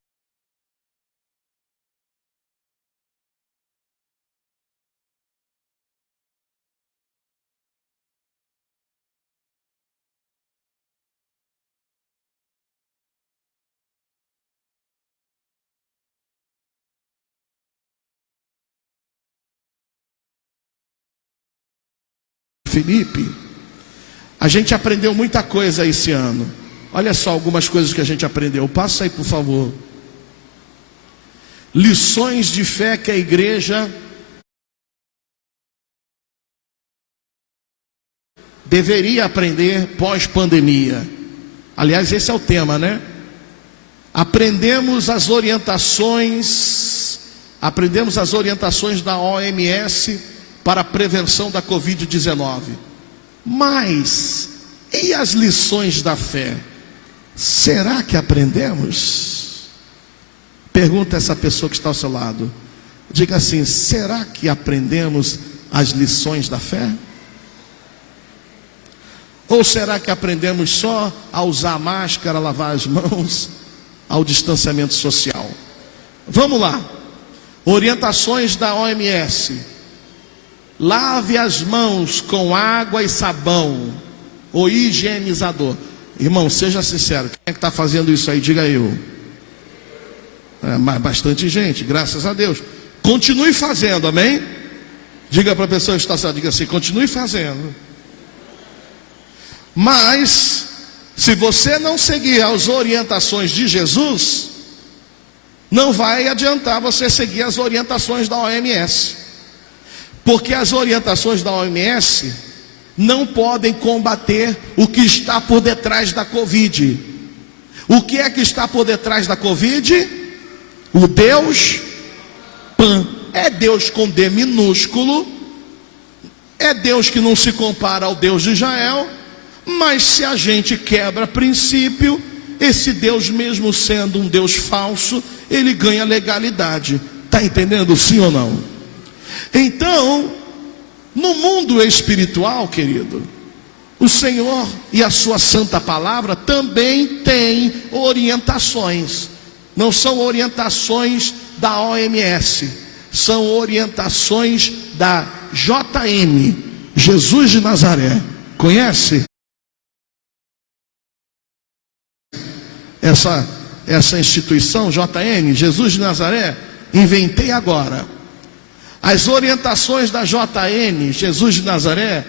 Felipe. A gente aprendeu muita coisa esse ano. Olha só algumas coisas que a gente aprendeu. Passa aí, por favor. Lições de fé que a igreja deveria aprender pós-pandemia. Aliás, esse é o tema, né? Aprendemos as orientações da OMS para a prevenção da Covid-19. Mas, e as lições da fé? Será que aprendemos? Pergunta essa pessoa que está ao seu lado. Diga assim: será que aprendemos as lições da fé? Ou será que aprendemos só a usar máscara, a lavar as mãos, ao distanciamento social? Vamos lá. Orientações da OMS. Lave as mãos com água e sabão, o higienizador. Irmão, seja sincero, quem é que está fazendo isso aí? Diga eu. Bastante gente, graças a Deus. Continue fazendo, amém? Diga para a pessoa que está sendo, diga assim: continue fazendo. Mas, se você não seguir as orientações de Jesus, não vai adiantar você seguir as orientações da OMS. Porque as orientações da OMS não podem combater o que está por detrás da Covid. O que é que está por detrás da Covid? O Deus Pan. É Deus com D minúsculo. É Deus que não se compara ao Deus de Israel. Mas se a gente quebra princípio, esse Deus, mesmo sendo um Deus falso, ele ganha legalidade. Está entendendo, sim ou não? Então, no mundo espiritual, querido, o Senhor e a sua santa palavra também tem orientações. Não são orientações da OMS, são orientações da JN, Jesus de Nazaré. Conhece essa instituição, JN, Jesus de Nazaré? Inventei agora. As orientações da JN, Jesus de Nazaré,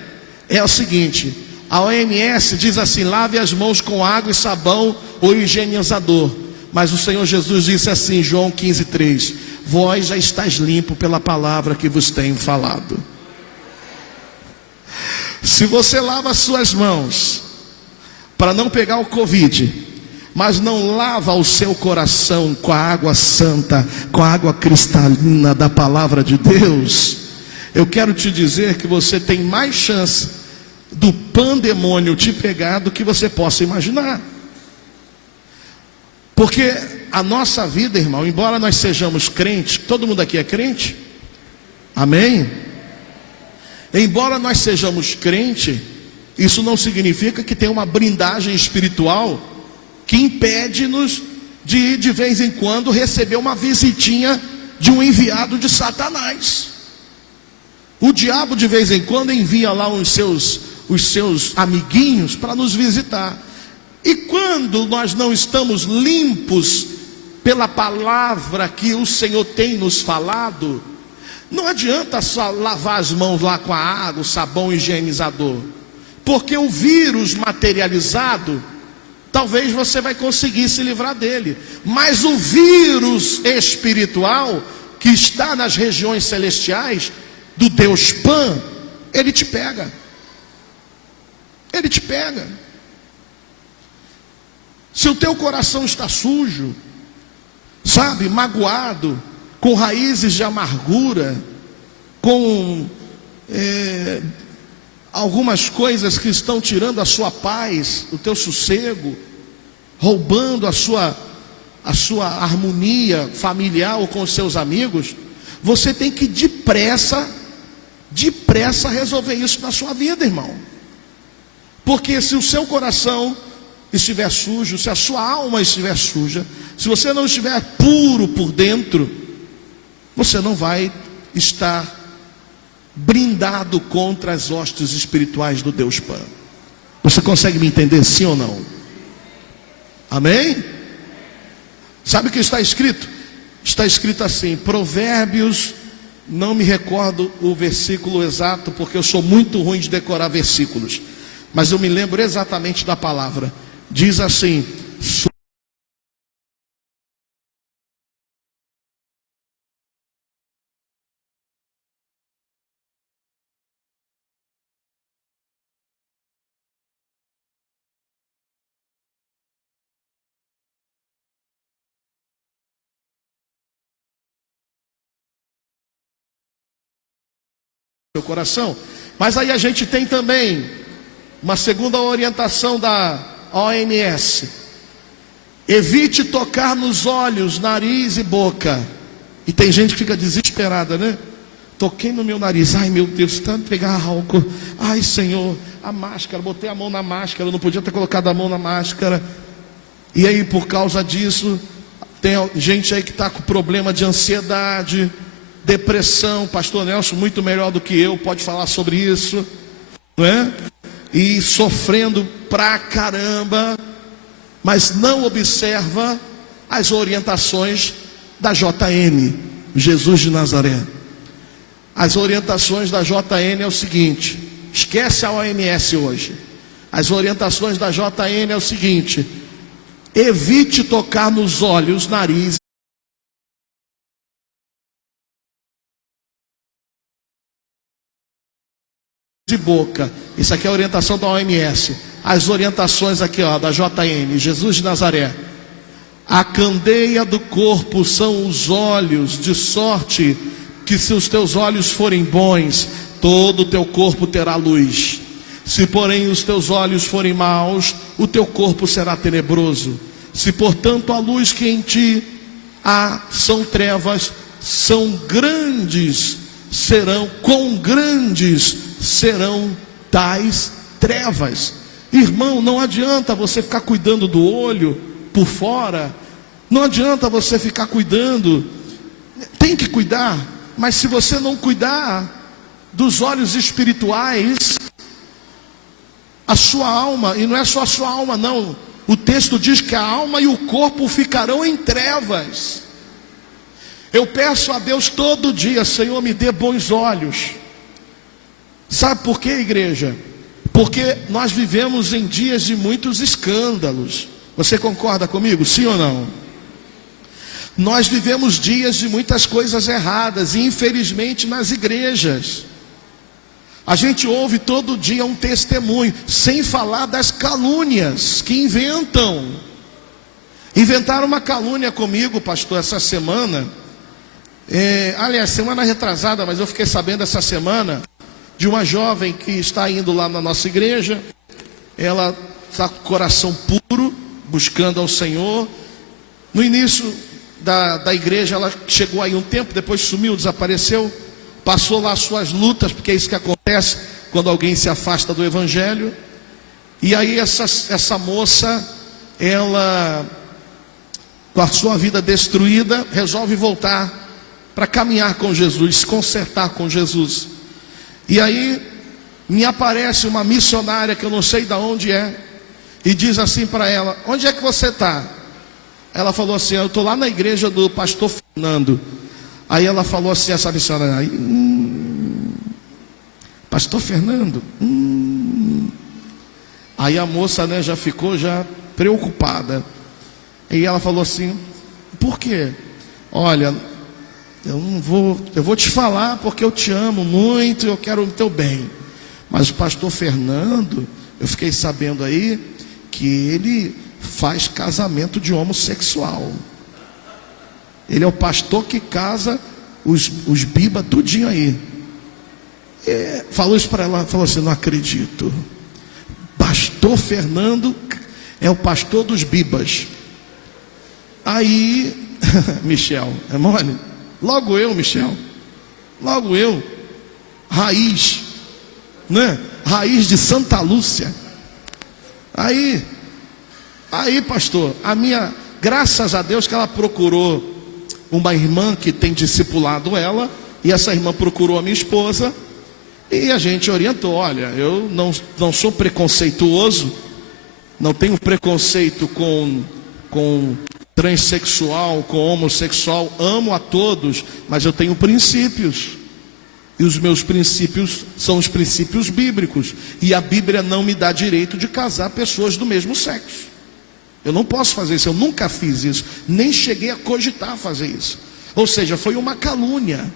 é o seguinte: a OMS diz assim: lave as mãos com água e sabão ou higienizador. Mas o Senhor Jesus disse assim, João 15:3: vós já estáis limpo pela palavra que vos tenho falado. Se você lava as suas mãos para não pegar o Covid, mas não lava o seu coração com a água santa, com a água cristalina da palavra de Deus, eu quero te dizer que você tem mais chance do pandemônio te pegar do que você possa imaginar. Porque a nossa vida, irmão, embora nós sejamos crentes, todo mundo aqui é crente? Amém? Embora nós sejamos crente, isso não significa que tem uma blindagem espiritual que impede-nos de vez em quando receber uma visitinha de um enviado de Satanás. O diabo de vez em quando envia lá os seus amiguinhos para nos visitar. E quando nós não estamos limpos pela palavra que o Senhor tem nos falado, não adianta só lavar as mãos lá com a água, o sabão higienizador, porque o vírus materializado, talvez você vai conseguir se livrar dele, mas o vírus espiritual que está nas regiões celestiais do Deus Pan, ele te pega. Ele te pega. Se o teu coração está sujo, sabe, magoado, com raízes de amargura, com algumas coisas que estão tirando a sua paz, o teu sossego, roubando a sua harmonia familiar ou com os seus amigos, você tem que depressa depressa resolver isso na sua vida, irmão. Porque se o seu coração estiver sujo, se a sua alma estiver suja, se você não estiver puro por dentro, você não vai estar blindado contra as hostes espirituais do Deus Pan. Você consegue me entender, sim ou não? Amém? Sabe o que está escrito? Está escrito assim, Provérbios, não me recordo o versículo exato, porque eu sou muito ruim de decorar versículos, mas eu me lembro exatamente da palavra. Diz assim: seu coração. Mas aí a gente tem também uma segunda orientação da OMS: evite tocar nos olhos, nariz e boca. E tem gente que fica desesperada, né? Toquei no meu nariz, ai meu Deus, tanto pegar álcool, ai Senhor, a máscara, botei a mão na máscara, eu não podia ter colocado a mão na máscara. E aí por causa disso, tem gente aí que está com problema de ansiedade, depressão. Pastor Nelson, muito melhor do que eu, pode falar sobre isso, não é? E sofrendo pra caramba, mas não observa as orientações da JN, Jesus de Nazaré. As orientações da JN é o seguinte, esquece a OMS hoje. As orientações da JN é o seguinte: evite tocar nos olhos, nariz de boca. Isso aqui é a orientação da OMS. As orientações aqui, ó, da JN, Jesus de Nazaré: a candeia do corpo são os olhos, de sorte que se os teus olhos forem bons, todo o teu corpo terá luz. Se porém os teus olhos forem maus, o teu corpo será tenebroso. Se portanto a luz que em ti há são trevas, quão grandes serão tais trevas. Irmão, não adianta você ficar cuidando do olho por fora, não adianta você ficar cuidando, tem que cuidar, mas se você não cuidar dos olhos espirituais, a sua alma, e não é só a sua alma não, o texto diz que a alma e o corpo ficarão em trevas. Eu peço a Deus todo dia: Senhor, me dê bons olhos. Sabe por quê, igreja? Porque nós vivemos em dias de muitos escândalos. Você concorda comigo, sim ou não? Nós vivemos dias de muitas coisas erradas, e infelizmente nas igrejas a gente ouve todo dia um testemunho, sem falar das calúnias que inventaram uma calúnia comigo, pastor, essa semana. Aliás, semana retrasada, mas eu fiquei sabendo essa semana de uma jovem que está indo lá na nossa igreja. Ela está com o coração puro, buscando ao Senhor. No início da igreja, ela chegou aí um tempo, depois sumiu, desapareceu, passou lá as suas lutas, porque é isso que acontece quando alguém se afasta do Evangelho. E aí essa moça, ela, com a sua vida destruída, resolve voltar para caminhar com Jesus, se consertar com Jesus. E aí me aparece uma missionária que eu não sei de onde é, e diz assim para ela: onde é que você está? Ela falou assim: eu estou lá na igreja do pastor Fernando. Aí ela falou assim, essa missionária: pastor Fernando? Aí a moça, né, já ficou preocupada. E ela falou assim: por quê? Olha, eu vou te falar porque eu te amo muito e eu quero o teu bem. Mas o pastor Fernando, eu fiquei sabendo aí que ele faz casamento de homossexual. Ele é o pastor que casa os biba tudinho aí. Falou isso para ela, falou assim: não acredito. Pastor Fernando é o pastor dos bibas. Aí, Michel, é mole? Logo eu, Michel. Logo eu. raiz, né? Raiz de Santa Lúcia. Aí, pastor, graças a Deus que ela procurou uma irmã que tem discipulado ela, e essa irmã procurou a minha esposa, e a gente orientou: olha, eu não sou preconceituoso, não tenho preconceito com transexual, com homossexual, amo a todos, mas eu tenho princípios, e os meus princípios são os princípios bíblicos, e a Bíblia não me dá direito de casar pessoas do mesmo sexo. Eu não posso fazer isso, eu nunca fiz isso, nem cheguei a cogitar fazer isso. Ou seja, foi uma calúnia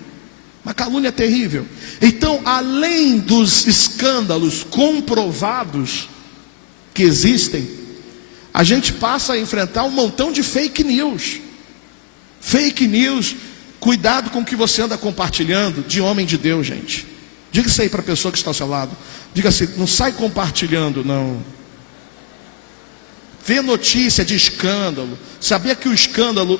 terrível. Então, além dos escândalos comprovados que existem, a gente passa a enfrentar um montão de fake news. Fake news, cuidado com o que você anda compartilhando de homem de Deus, gente. Diga isso aí para a pessoa que está ao seu lado. Diga assim: não sai compartilhando, não. Vê notícia de escândalo. Sabia que o escândalo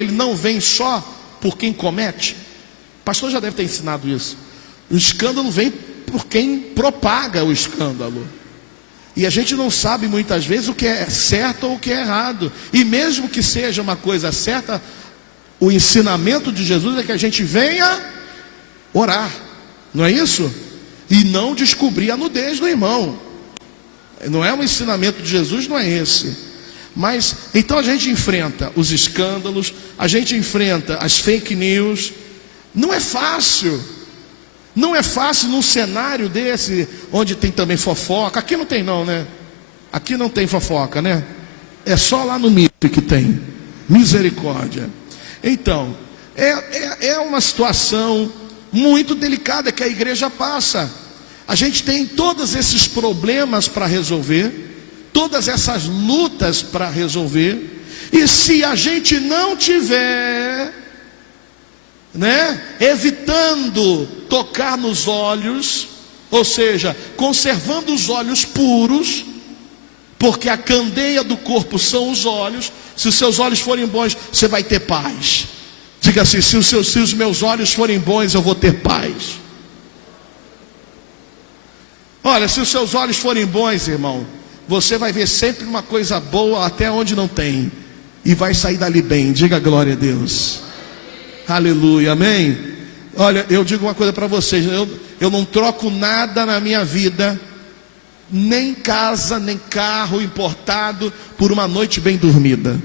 ele não vem só por quem comete? O pastor já deve ter ensinado isso. O escândalo vem por quem propaga o escândalo. E a gente não sabe muitas vezes o que é certo ou o que é errado. E mesmo que seja uma coisa certa, o ensinamento de Jesus é que a gente venha orar, não é isso? E não descobrir a nudez do irmão. Não é um ensinamento de Jesus, não é esse. Mas, então a gente enfrenta os escândalos, a gente enfrenta as fake news. Não é fácil. Não é fácil num cenário desse, onde tem também fofoca. Aqui não tem não, né? Aqui não tem fofoca, né? É só lá no MIP que tem. Misericórdia. Então, é uma situação muito delicada que a igreja passa. A gente tem todos esses problemas para resolver, todas essas lutas para resolver, e se a gente não tiver, evitando tocar nos olhos, ou seja, conservando os olhos puros, porque a candeia do corpo são os olhos. Se os seus olhos forem bons, você vai ter paz. Diga assim: se os meus olhos forem bons, eu vou ter paz. Olha, se os seus olhos forem bons, irmão, você vai ver sempre uma coisa boa até onde não tem, e vai sair dali bem. Diga glória a Deus. Aleluia, amém. Olha, eu digo uma coisa para vocês: eu não troco nada na minha vida, nem casa, nem carro importado, por uma noite bem dormida.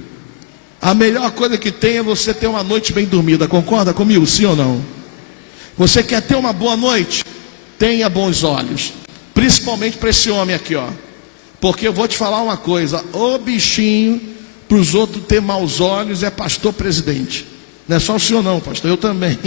A melhor coisa que tem é você ter uma noite bem dormida. Concorda comigo, sim ou não? Você quer ter uma boa noite? Tenha bons olhos. Principalmente para esse homem aqui, ó. Porque eu vou te falar uma coisa: o bichinho para os outros ter maus olhos é pastor presidente. Não é só o senhor não, pastor, eu também.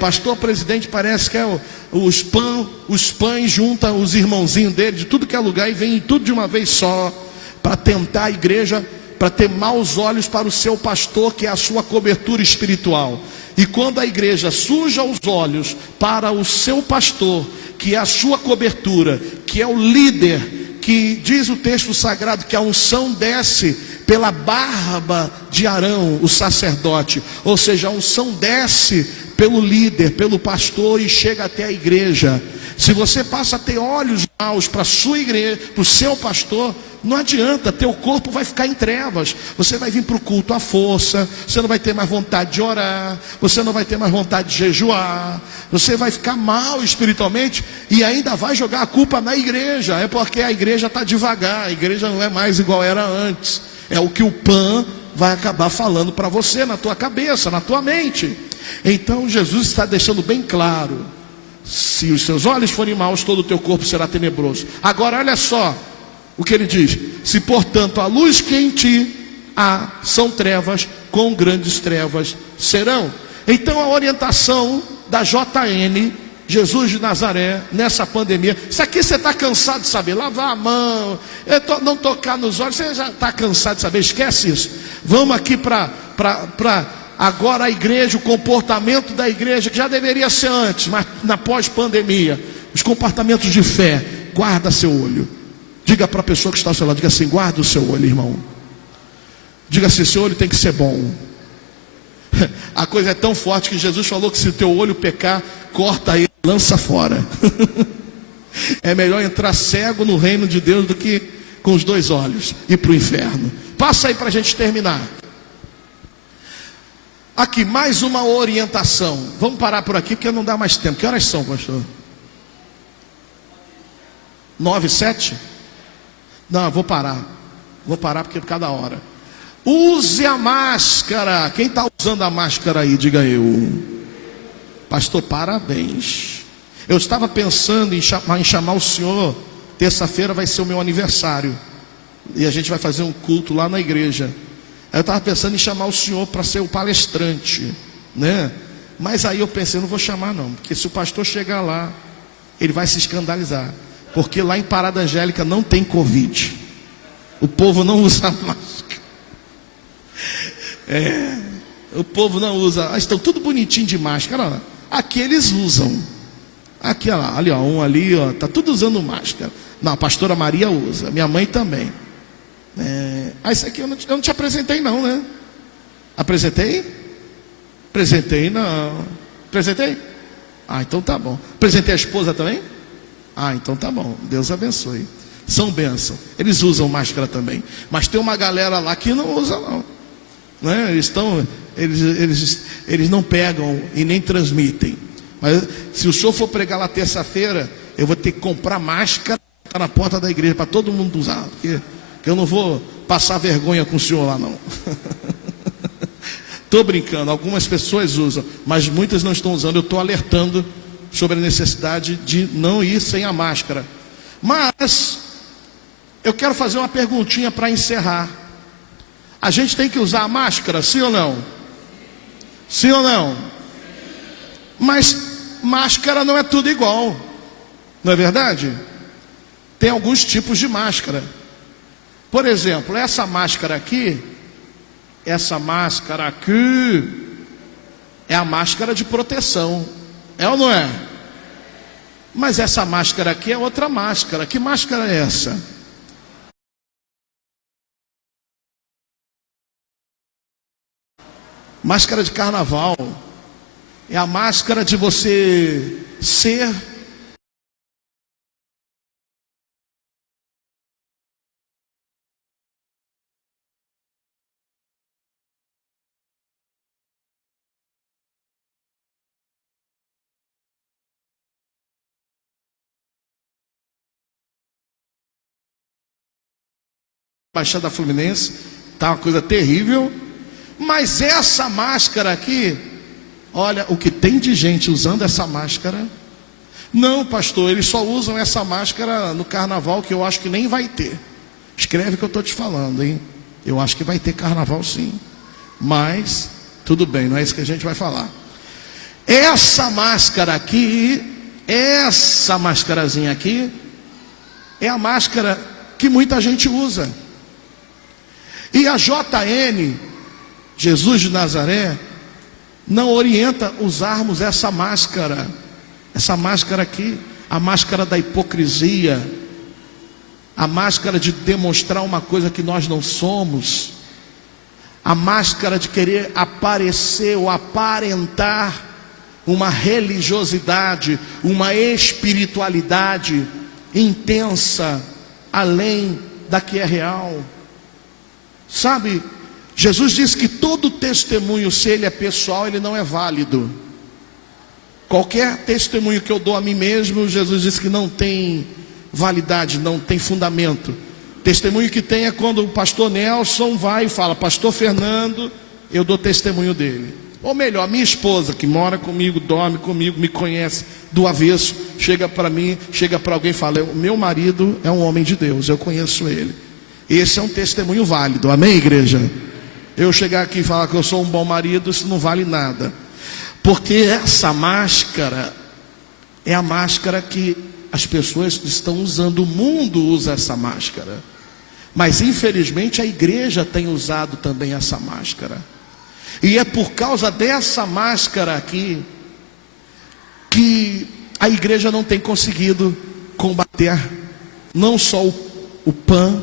Pastor presidente parece que é os pães junta os irmãozinhos dele de tudo que é lugar e vem tudo de uma vez só, para tentar a igreja, para ter maus olhos para o seu pastor, que é a sua cobertura espiritual. E quando a igreja suja os olhos para o seu pastor, que é a sua cobertura, que é o líder, que diz o texto sagrado que a unção desce pela barba de Arão, o sacerdote, ou seja, a unção desce pelo líder, pelo pastor, e chega até a igreja. Se você passa a ter olhos maus para a sua igreja, para o seu pastor, não adianta, teu corpo vai ficar em trevas. Você vai vir para o culto à força, você não vai ter mais vontade de orar, você não vai ter mais vontade de jejuar, você vai ficar mal espiritualmente e ainda vai jogar a culpa na igreja. É porque a igreja está devagar, a igreja não é mais igual era antes. É o que o PAN vai acabar falando para você, na tua cabeça, na tua mente. Então Jesus está deixando bem claro: se os seus olhos forem maus, todo o teu corpo será tenebroso. Agora olha só o que ele diz: se portanto a luz que em ti há são trevas, com grandes trevas serão. Então a orientação da JN, Jesus de Nazaré, nessa pandemia, isso aqui você está cansado de saber: lavar a mão, não tocar nos olhos, você já está cansado de saber, esquece isso. Vamos aqui para agora a igreja, o comportamento da igreja, que já deveria ser antes, mas na pós-pandemia, os comportamentos de fé. Guarda seu olho. Diga para a pessoa que está ao seu lado, diga assim: guarda o seu olho, irmão. Diga assim: seu olho tem que ser bom. A coisa é tão forte que Jesus falou que se o teu olho pecar, corta ele, lança fora. É melhor entrar cego no reino de Deus do que com os dois olhos ir para o inferno. Passa aí para a gente terminar. Aqui, mais uma orientação. Vamos parar por aqui porque não dá mais tempo. Que horas são, pastor? 9, 7? Não, eu vou parar. Vou parar porque é cada hora. Use a máscara. Quem está usando a máscara aí? Diga eu. Pastor, parabéns. Eu estava pensando em chamar o senhor. Terça-feira vai ser o meu aniversário. E a gente vai fazer um culto lá na igreja. Aí eu estava pensando em chamar o senhor para ser o palestrante, né? Mas aí eu pensei, eu não vou chamar não, porque se o pastor chegar lá, ele vai se escandalizar. Porque lá em Parada Angélica não tem Covid. O povo não usa máscara. O povo não usa. Estão tudo bonitinho de máscara. Olha lá. Aqui eles usam. Aqui, olha lá, ali, ó, um ali, ó, tá tudo usando máscara. Não, a pastora Maria usa, minha mãe também. Isso aqui eu não te apresentei não, né? Apresentei? Apresentei não. Apresentei? Então tá bom. Apresentei a esposa também? Então tá bom. Deus abençoe. São bênção. Eles usam máscara também. Mas tem uma galera lá que não usa não, né? Eles não pegam e nem transmitem. Mas se o senhor for pregar lá terça-feira, eu vou ter que comprar máscara na porta da igreja para todo mundo usar, porque eu não vou passar vergonha com o senhor lá não. Estou brincando, algumas pessoas usam, mas muitas não estão usando. Eu estou alertando sobre a necessidade de não ir sem a máscara. Mas eu quero fazer uma perguntinha para encerrar. A gente tem que usar a máscara, sim ou não? Sim ou não? Mas máscara não é tudo igual, não é verdade? Tem alguns tipos de máscara. Por exemplo, essa máscara aqui é a máscara de proteção. É ou não é? Mas essa máscara aqui é outra máscara. Que máscara é essa? Máscara de carnaval. É a máscara de você ser Baixada Fluminense, tá uma coisa terrível. Mas essa máscara aqui, olha o que tem de gente usando essa máscara. Não, pastor, eles só usam essa máscara no carnaval, que eu acho que nem vai ter. Escreve o que eu estou te falando, hein? Eu acho que vai ter carnaval sim. Mas, tudo bem, não é isso que a gente vai falar. Essa máscara aqui, essa mascarazinha aqui, é a máscara que muita gente usa. E a JN, Jesus de Nazaré, não orienta usarmos essa máscara aqui, a máscara da hipocrisia, a máscara de demonstrar uma coisa que nós não somos, a máscara de querer aparecer ou aparentar uma religiosidade, uma espiritualidade intensa, além da que é real. Sabe, Jesus disse que todo testemunho, se ele é pessoal, ele não é válido. Qualquer testemunho que eu dou a mim mesmo, Jesus disse que não tem validade, não tem fundamento. Testemunho que tem é quando o pastor Nelson vai e fala: pastor Fernando, eu dou testemunho dele. Ou melhor, minha esposa que mora comigo, dorme comigo, me conhece do avesso, chega para mim, chega para alguém e fala: o meu marido é um homem de Deus, eu conheço ele. Esse é um testemunho válido, amém, igreja? Eu chegar aqui e falar que eu sou um bom marido, isso não vale nada. Porque essa máscara é a máscara que as pessoas estão usando. O mundo usa essa máscara. Mas infelizmente a igreja tem usado também essa máscara. E é por causa dessa máscara aqui que a igreja não tem conseguido combater não só o PAN,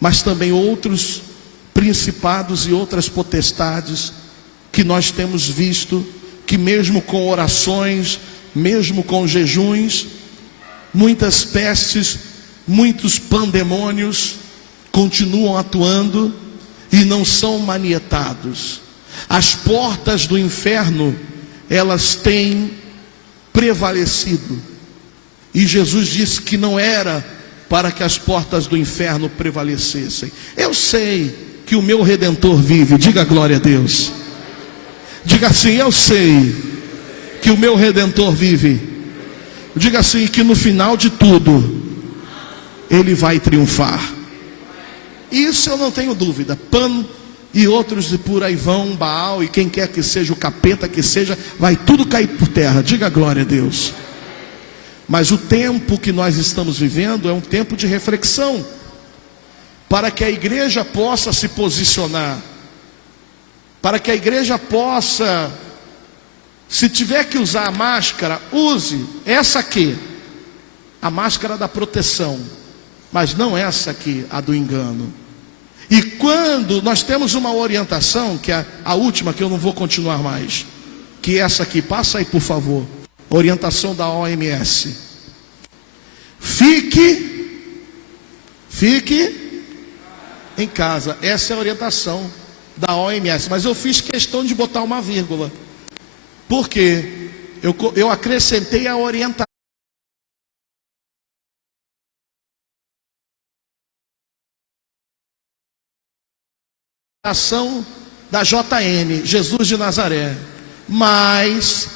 mas também outros principados e outras potestades que nós temos visto, que mesmo com orações, mesmo com jejuns, muitas pestes, muitos pandemônios continuam atuando e não são manietados. As portas do inferno, elas têm prevalecido. E Jesus disse que não era para que as portas do inferno prevalecessem. Eu sei que o meu Redentor vive. Diga glória a Deus. Diga assim: eu sei que o meu Redentor vive. Diga assim: que no final de tudo ele vai triunfar. Isso eu não tenho dúvida. Pan e outros e por aí vão, Baal e quem quer que seja, o capeta que seja, vai tudo cair por terra. Diga glória a Deus. Mas o tempo que nós estamos vivendo é um tempo de reflexão, para que a igreja possa se posicionar, para que a igreja possa, se tiver que usar a máscara, use essa aqui, a máscara da proteção, mas não essa aqui, a do engano. E quando nós temos uma orientação, que é a última, que eu não vou continuar mais, que é essa aqui, passa aí por favor, orientação da OMS. Fique em casa. Essa é a orientação da OMS, mas eu fiz questão de botar uma vírgula, porque eu acrescentei a orientação da JN, Jesus de Nazaré. Mas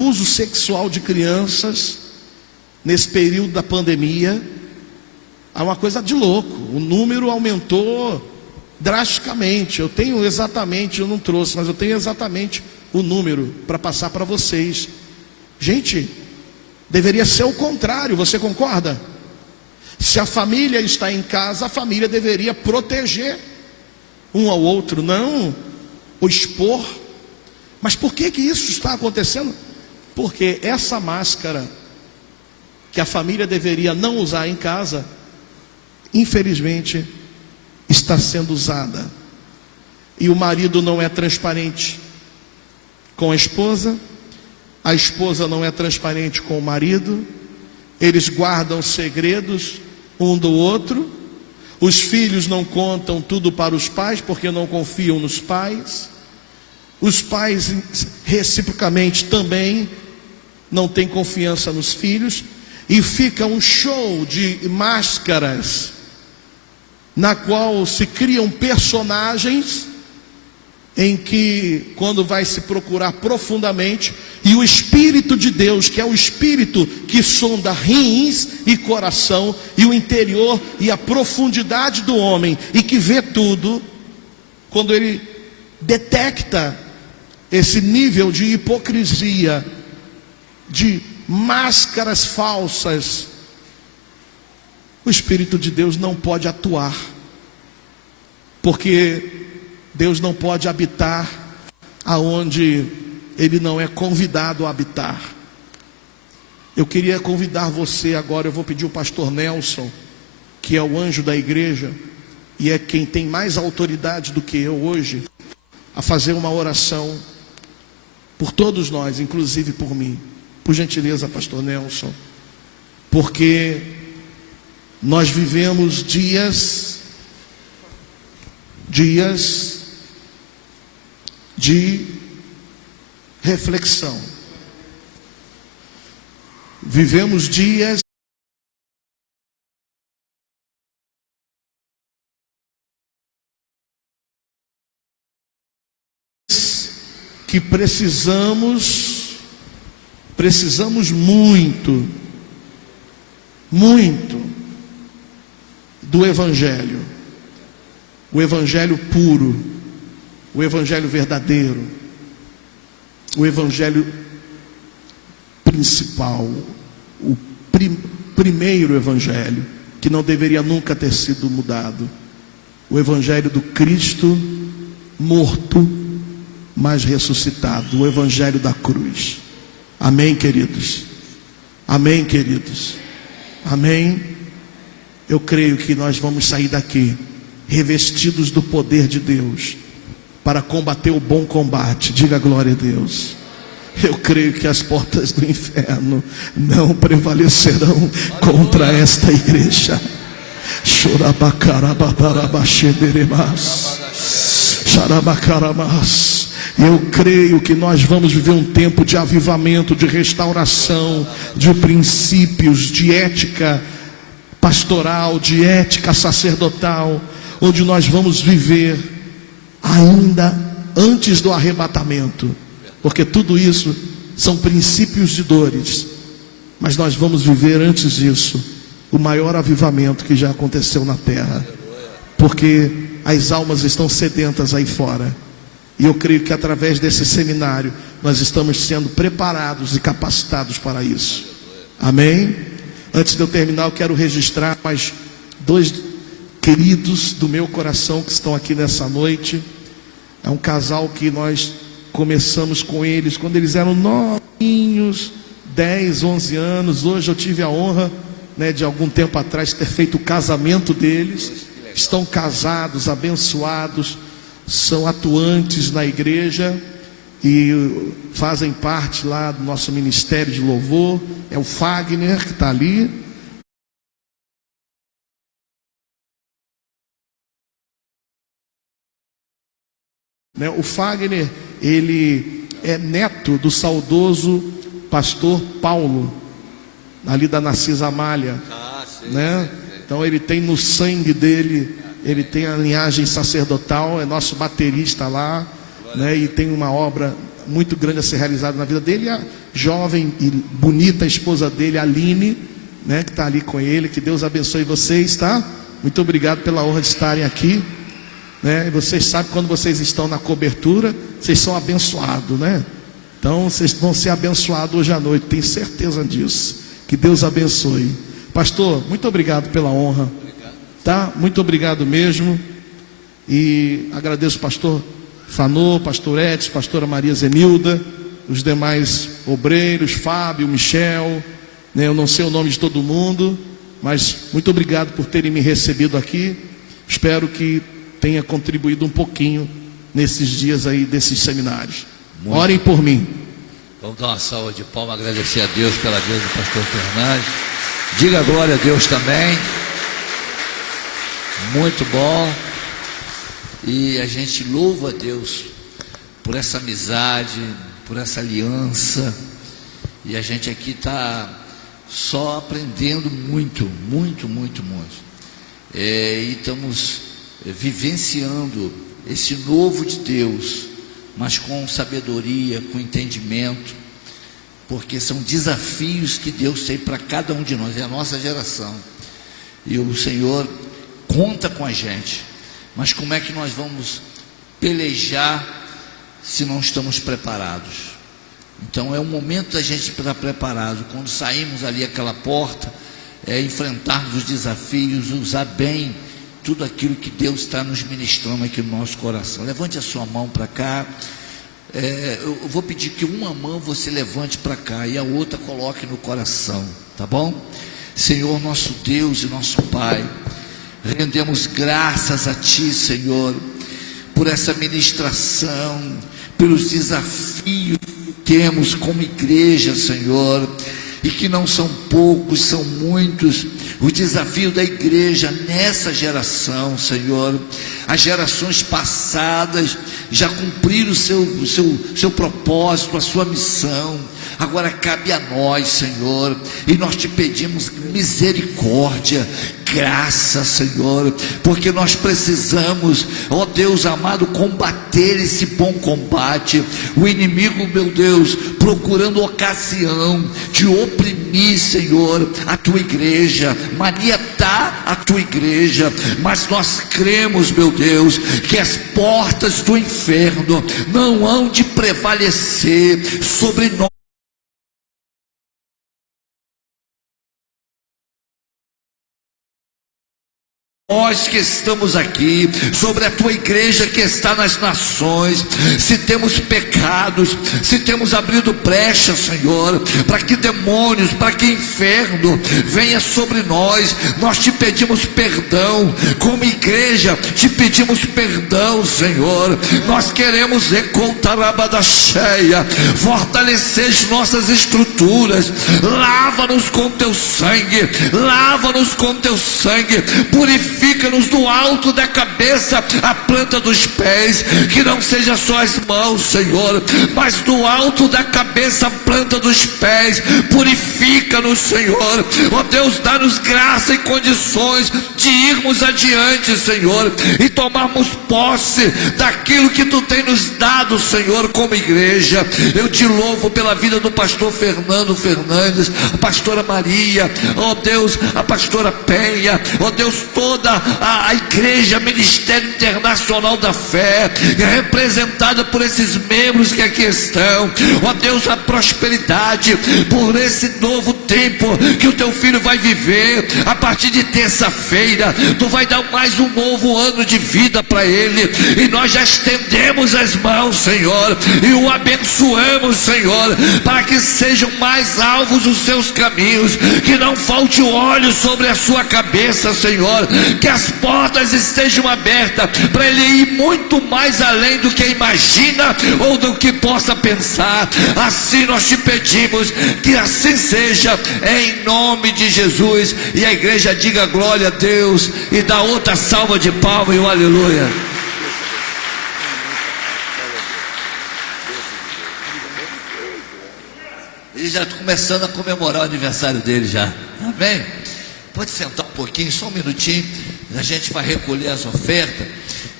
uso sexual de crianças nesse período da pandemia é uma coisa de louco. O número aumentou drasticamente. Eu tenho exatamente, eu não trouxe, mas eu tenho exatamente o número para passar para vocês. Gente, deveria ser o contrário, você concorda? Se a família está em casa, a família deveria proteger um ao outro, não o expor. Mas por que isso está acontecendo? Porque essa máscara que a família deveria não usar em casa, infelizmente, está sendo usada. E o marido não é transparente com a esposa não é transparente com o marido, eles guardam segredos um do outro, os filhos não contam tudo para os pais, porque não confiam nos pais, os pais reciprocamente também não têm confiança nos filhos, e fica um show de máscaras, na qual se criam personagens, em que quando vai se procurar profundamente, e o Espírito de Deus, que é o Espírito que sonda rins e coração, e o interior e a profundidade do homem, e que vê tudo, quando ele detecta esse nível de hipocrisia, de máscaras falsas, o Espírito de Deus não pode atuar, porque Deus não pode habitar aonde Ele não é convidado a habitar. Eu queria convidar você agora, eu vou pedir o pastor Nelson, que é o anjo da igreja, e é quem tem mais autoridade do que eu hoje, a fazer uma oração por todos nós, inclusive por mim. Por gentileza, pastor Nelson, porque nós vivemos dias de reflexão. Vivemos dias que precisamos muito do Evangelho, o Evangelho puro, o Evangelho verdadeiro, o Evangelho principal, o primeiro Evangelho, que não deveria nunca ter sido mudado, o Evangelho do Cristo morto, mas ressuscitado, o Evangelho da cruz. Amém, queridos? Amém, queridos? Amém? Eu creio que nós vamos sair daqui revestidos do poder de Deus para combater o bom combate. Diga glória a Deus. Eu creio que as portas do inferno não prevalecerão contra esta igreja. Eu creio que nós vamos viver um tempo de avivamento, de restauração, de princípios, de ética pastoral, de ética sacerdotal, onde nós vamos viver ainda antes do arrebatamento, porque tudo isso são princípios de dores, mas nós vamos viver antes disso o maior avivamento que já aconteceu na terra, porque as almas estão sedentas aí fora, e eu creio que através desse seminário nós estamos sendo preparados e capacitados para isso. Amém? Antes de eu terminar, eu quero registrar mais dois queridos do meu coração que estão aqui nessa noite. É um casal que nós começamos com eles quando eles eram novinhos, 10, 11 anos. Hoje eu tive a honra, de algum tempo atrás ter feito o casamento deles. Estão casados, abençoados, são atuantes na igreja e fazem parte lá do nosso ministério de louvor. É o Fagner que está ali. O Fagner, ele é neto do saudoso pastor Paulo, ali da Narcisa Amália, Então ele tem no sangue dele, ele tem a linhagem sacerdotal, é nosso baterista lá, e tem uma obra muito grande a ser realizada na vida dele. E a jovem e bonita esposa dele, Aline, que está ali com ele. Que Deus abençoe vocês, tá? Muito obrigado pela honra de estarem aqui, E vocês sabem, quando vocês estão na cobertura, vocês são abençoados, Então vocês vão ser abençoados hoje à noite, tenho certeza disso. Que Deus abençoe. Pastor, muito obrigado pela honra, tá? Muito obrigado mesmo. E agradeço o pastor Fanô, pastor Edson, pastora Maria Zenilda, os demais obreiros, Fábio, Michel, Eu não sei o nome de todo mundo, mas muito obrigado por terem me recebido aqui. Espero que tenha contribuído um pouquinho nesses dias aí desses seminários. Orem por mim. Vamos dar uma salva de palmas, agradecer a Deus pela vida do pastor Fernandes. Diga glória a Deus também. Muito bom. E a gente louva a Deus por essa amizade, por essa aliança. E a gente aqui está só aprendendo muito. E estamos vivenciando esse novo de Deus, mas com sabedoria, com entendimento, porque são desafios que Deus tem para cada um de nós, é a nossa geração. E o Senhor conta com a gente. Mas como é que nós vamos pelejar se não estamos preparados? Então é o momento da gente estar preparado. Quando saímos ali aquela porta, enfrentarmos os desafios, usar bem tudo aquilo que Deus está nos ministrando aqui no nosso coração. Levante a sua mão para cá. Eu vou pedir que uma mão você levante para cá e a outra coloque no coração, tá bom? Senhor, nosso Deus e nosso Pai, rendemos graças a Ti, Senhor, por essa ministração, pelos desafios que temos como igreja, Senhor, e que não são poucos, são muitos. O desafio da igreja nessa geração, Senhor, as gerações passadas já cumpriram o seu propósito, a sua missão. Agora cabe a nós, Senhor, e nós te pedimos misericórdia, graça, Senhor, porque nós precisamos, ó Deus amado, combater esse bom combate. O inimigo, meu Deus, procurando ocasião de oprimir, Senhor, a tua igreja, maniatar a tua igreja, mas nós cremos, meu Deus, que as portas do inferno não hão de prevalecer sobre nós. Nós que estamos aqui, sobre a tua igreja que está nas nações, se temos pecados, se temos abrido brecha, Senhor, para que demônios, para que inferno venha sobre nós, nós te pedimos perdão, como igreja, te pedimos perdão, Senhor. Nós queremos fortalecer as nossas estruturas, lava-nos com teu sangue, lava-nos com teu sangue, purifica-nos do alto da cabeça à planta dos pés, que não seja só as mãos, Senhor, mas do alto da cabeça à planta dos pés, purifica-nos, Senhor. Ó Deus, dá-nos graça e condições de irmos adiante, Senhor, e tomarmos posse daquilo que tu tem nos dado, Senhor, como igreja. Eu te louvo pela vida do pastor Fernando Fernandes, a pastora Maria, ó Deus, a pastora Penha, ó Deus, toda a igreja, Ministério Internacional da Fé, representada por esses membros que aqui estão, ó Deus, a prosperidade, por esse novo tempo que o teu filho vai viver. A partir de terça-feira, tu vai dar mais um novo ano de vida para ele, e nós já estendemos as mãos, Senhor, e o abençoamos, Senhor, para que sejam mais alvos os seus caminhos, que não falte óleo sobre a sua cabeça, Senhor, que as portas estejam abertas para ele ir muito mais além do que imagina ou do que possa pensar. Assim nós te pedimos que assim seja, em nome de Jesus. E a igreja diga glória a Deus e dá outra salva de palmas e um aleluia. Ele já está começando a comemorar o aniversário dele já, amém? Pode sentar um pouquinho, só um minutinho. A gente vai recolher as ofertas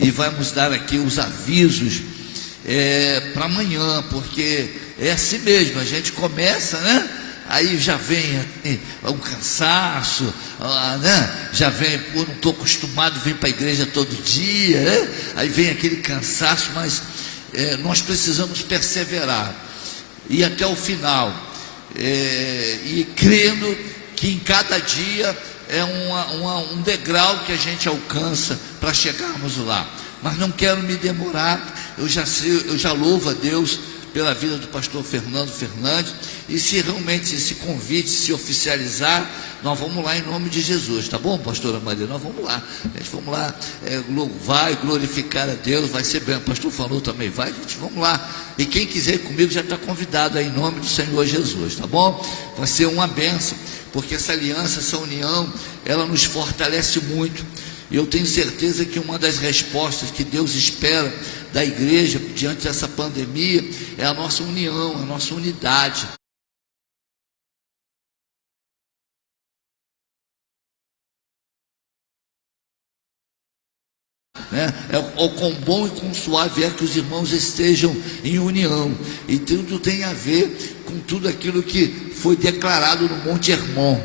e vamos dar aqui os avisos para amanhã, porque é assim mesmo, a gente começa, né? Aí já vem um cansaço, né? Já vem, eu não estou acostumado a vir para a igreja todo dia, né? Aí vem aquele cansaço, mas nós precisamos perseverar e até o final, e crendo que em cada dia é um degrau que a gente alcança para chegarmos lá. Mas não quero me demorar. Eu já louvo a Deus pela vida do pastor Fernando Fernandes, e se realmente esse convite se oficializar, nós vamos lá em nome de Jesus, tá bom, pastora Maria? Nós vamos lá, gente, vamos lá, vai glorificar a Deus, vai ser bem. O pastor falou também, vai, gente, vamos lá. E quem quiser ir comigo já está convidado aí em nome do Senhor Jesus, tá bom? Vai ser uma bênção, porque essa aliança, essa união, ela nos fortalece muito. E eu tenho certeza que uma das respostas que Deus espera da igreja diante dessa pandemia é a nossa união, a nossa unidade. É o quão bom e quão suave é que os irmãos estejam em união, e tudo tem a ver com tudo aquilo que foi declarado no Monte Hermon,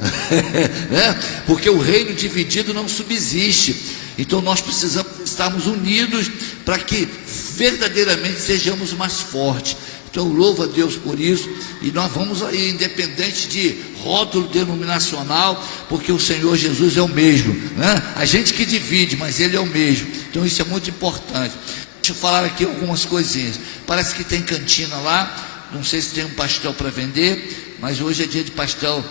porque o reino dividido não subsiste. Então nós precisamos estarmos unidos para que verdadeiramente sejamos mais fortes. Então louvo a Deus por isso, e nós vamos aí, independente de rótulo denominacional, porque o Senhor Jesus é o mesmo, né? A gente que divide, mas Ele é o mesmo. Então isso é muito importante. Deixa eu falar aqui algumas coisinhas. Parece que tem cantina lá, não sei se tem um pastel para vender, mas hoje é dia de pastel.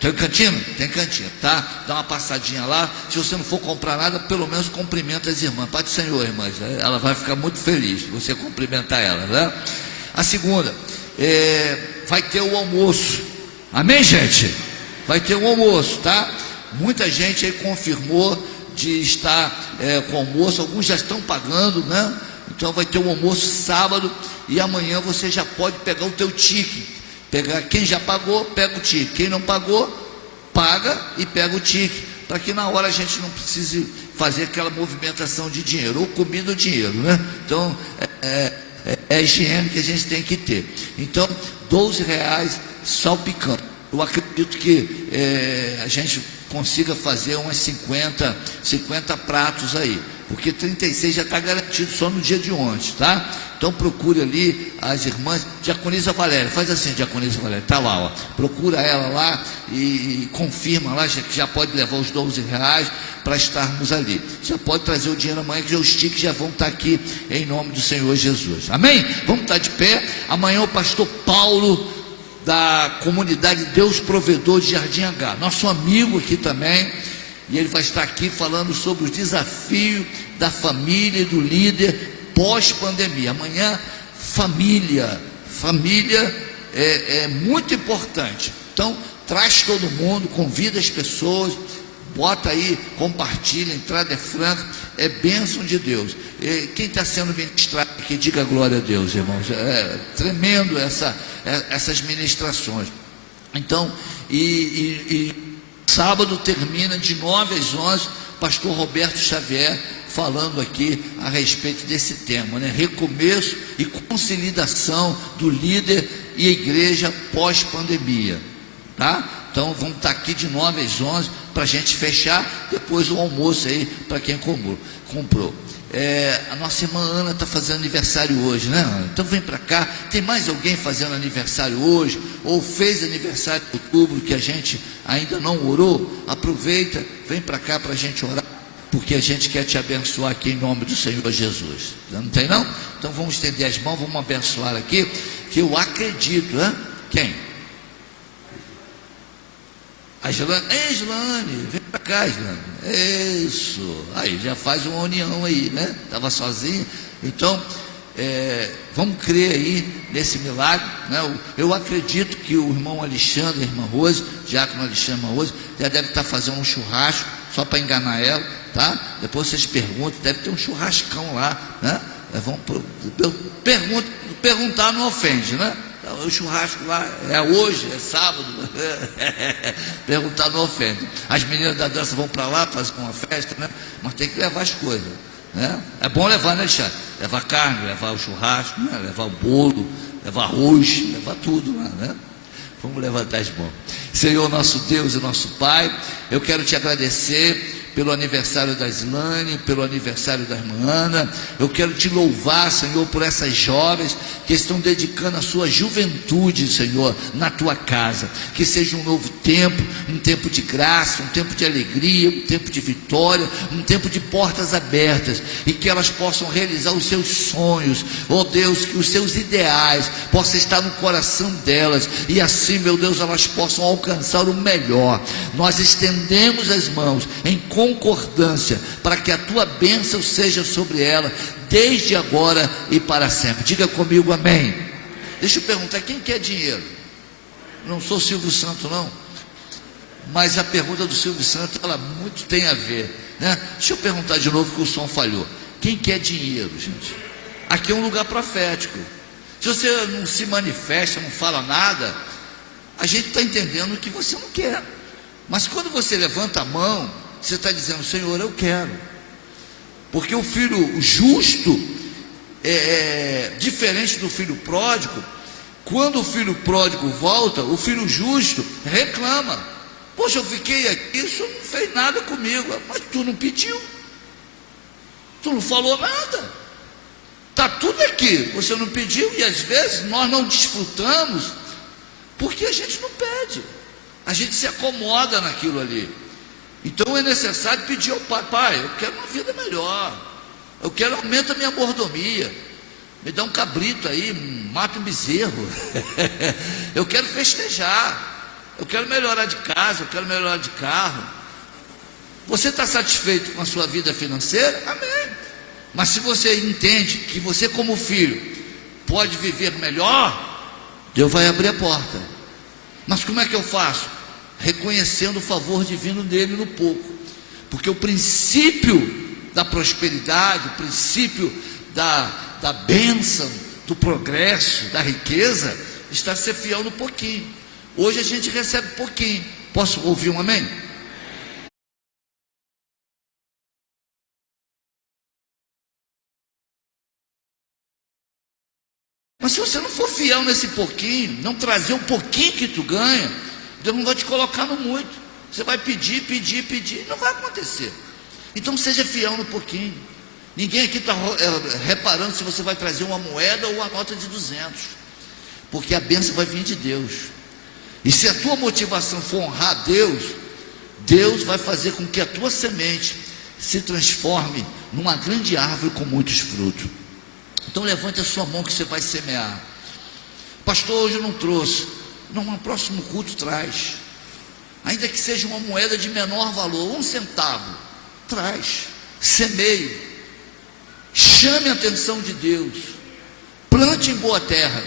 Tem cantina? Tem cantina, tá? Dá uma passadinha lá. Se você não for comprar nada, pelo menos cumprimenta as irmãs. Pai do Senhor, irmãs, ela vai ficar muito feliz se você cumprimentar ela, né? A segunda, vai ter o almoço. Amém, gente? Vai ter um almoço, tá? Muita gente aí confirmou de estar com almoço. Alguns já estão pagando, né? Então vai ter um almoço sábado, e amanhã você já pode pegar o teu ticket. Pegar quem já pagou, pega o tique. Quem não pagou, paga e pega o tique, para que na hora a gente não precise fazer aquela movimentação de dinheiro, ou comida ou dinheiro, né? Então, é a higiene que a gente tem que ter. Então, R$12 salpicando. Eu acredito que a gente consiga fazer umas 50 pratos aí, porque 36 já está garantido só no dia de ontem, tá? Então procure ali as irmãs, Diaconisa Valéria, faz assim, Diaconisa Valéria, tá lá, ó, procura ela lá e confirma lá, que já pode levar os R$12 para estarmos ali. Já pode trazer o dinheiro amanhã, que os tickets já vão estar aqui em nome do Senhor Jesus. Amém? Vamos estar de pé. Amanhã o pastor Paulo, da comunidade Deus Provedor de Jardim H, nosso amigo aqui também, e ele vai estar aqui falando sobre os desafios da família e do líder pós-pandemia. Amanhã, família é muito importante. Então, traz todo mundo, convida as pessoas, bota aí, compartilha, entrada é franca, é bênção de Deus. Quem está sendo ministrado aqui, diga glória a Deus, irmãos. É tremendo essas ministrações. Então, sábado termina de 9 às 11, pastor Roberto Xavier falando aqui a respeito desse tema, né? Recomeço e consolidação do líder e igreja pós-pandemia, tá? Então vamos estar aqui de 9 às 11 para a gente fechar, depois o almoço aí para quem comprou. A nossa irmã Ana está fazendo aniversário hoje, né, Ana? Então vem para cá. Tem mais alguém fazendo aniversário hoje, ou fez aniversário em outubro que a gente ainda não orou? Aproveita, vem para cá para a gente orar, porque a gente quer te abençoar aqui em nome do Senhor Jesus. Não tem não? Então vamos estender as mãos, vamos abençoar aqui, que eu acredito, né? Quem? A Islane, vem pra cá, Islane. Isso, aí já faz uma união aí, né? Estava sozinho. Então, vamos crer aí nesse milagre, né? Eu acredito que o irmão Alexandre, a irmã Rose, diácono Alexandre, irmã Rose, já deve estar fazendo um churrasco, só para enganar ela, tá? Depois vocês perguntam, deve ter um churrascão lá, né? Perguntar não ofende, né? O churrasco lá é hoje, é sábado. Perguntar não ofende. As meninas da dança vão para lá fazer uma festa, né? Mas tem que levar as coisas, né? É bom levar, né, Alexandre? Levar carne, levar o churrasco, né? Levar o bolo, levar arroz, levar tudo lá, né? Vamos levantar as mãos. Senhor, nosso Deus e nosso Pai, eu quero te agradecer pelo aniversário da Islane, pelo aniversário da irmã Ana. Eu quero te louvar, Senhor, por essas jovens que estão dedicando a sua juventude, Senhor, na tua casa. Que seja um novo tempo, um tempo de graça, um tempo de alegria, um tempo de vitória, um tempo de portas abertas, e que elas possam realizar os seus sonhos, oh Deus, que os seus ideais possam estar no coração delas, e assim, meu Deus, elas possam alcançar o melhor. Nós estendemos as mãos em concordância para que a tua bênção seja sobre ela desde agora e para sempre. Diga comigo amém. Deixa eu perguntar, quem quer dinheiro? Não sou Silvio Santos não, mas a pergunta do Silvio Santos, ela muito tem a ver, né? Deixa eu perguntar de novo, que o som falhou. Quem quer dinheiro, gente? Aqui é um lugar profético. Se você não se manifesta, não fala nada, a gente está entendendo que você não quer. Mas quando você levanta a mão, você está dizendo, Senhor, eu quero. Porque o filho justo é diferente do filho pródigo. Quando o filho pródigo volta, o filho justo reclama. Poxa, eu fiquei aqui, isso não fez nada comigo. Mas tu não pediu, tu não falou nada, está tudo aqui, você não pediu. E às vezes nós não desfrutamos porque a gente não pede, a gente se acomoda naquilo ali. Então é necessário pedir ao pai: pai, eu quero uma vida melhor, eu quero aumentar a minha mordomia, me dá um cabrito aí, mata um bezerro. Eu quero festejar, eu quero melhorar de casa, eu quero melhorar de carro. Você está satisfeito com a sua vida financeira? Amém. Mas se você entende que você, como filho, pode viver melhor, Deus vai abrir a porta. Mas como é que eu faço? Reconhecendo o favor divino dele no pouco. Porque o princípio da prosperidade, o princípio da bênção, do progresso, da riqueza, está ser fiel no pouquinho. Hoje a gente recebe pouquinho. Posso ouvir um amém? Mas se você não for fiel nesse pouquinho, não trazer o pouquinho que tu ganha, Deus não vai te colocar no muito. Você vai pedir, não vai acontecer. Então seja fiel no pouquinho. Ninguém aqui está reparando se você vai trazer uma moeda ou uma nota de 200, porque a bênção vai vir de Deus. E se a tua motivação for honrar a Deus, Deus vai fazer com que a tua semente se transforme numa grande árvore com muitos frutos. Então levante a sua mão que você vai semear. Pastor, hoje eu não trouxe. Não, no próximo culto traz. Ainda que seja uma moeda de menor valor, 1 centavo, traz. Semeie. Chame a atenção de Deus. Plante em boa terra.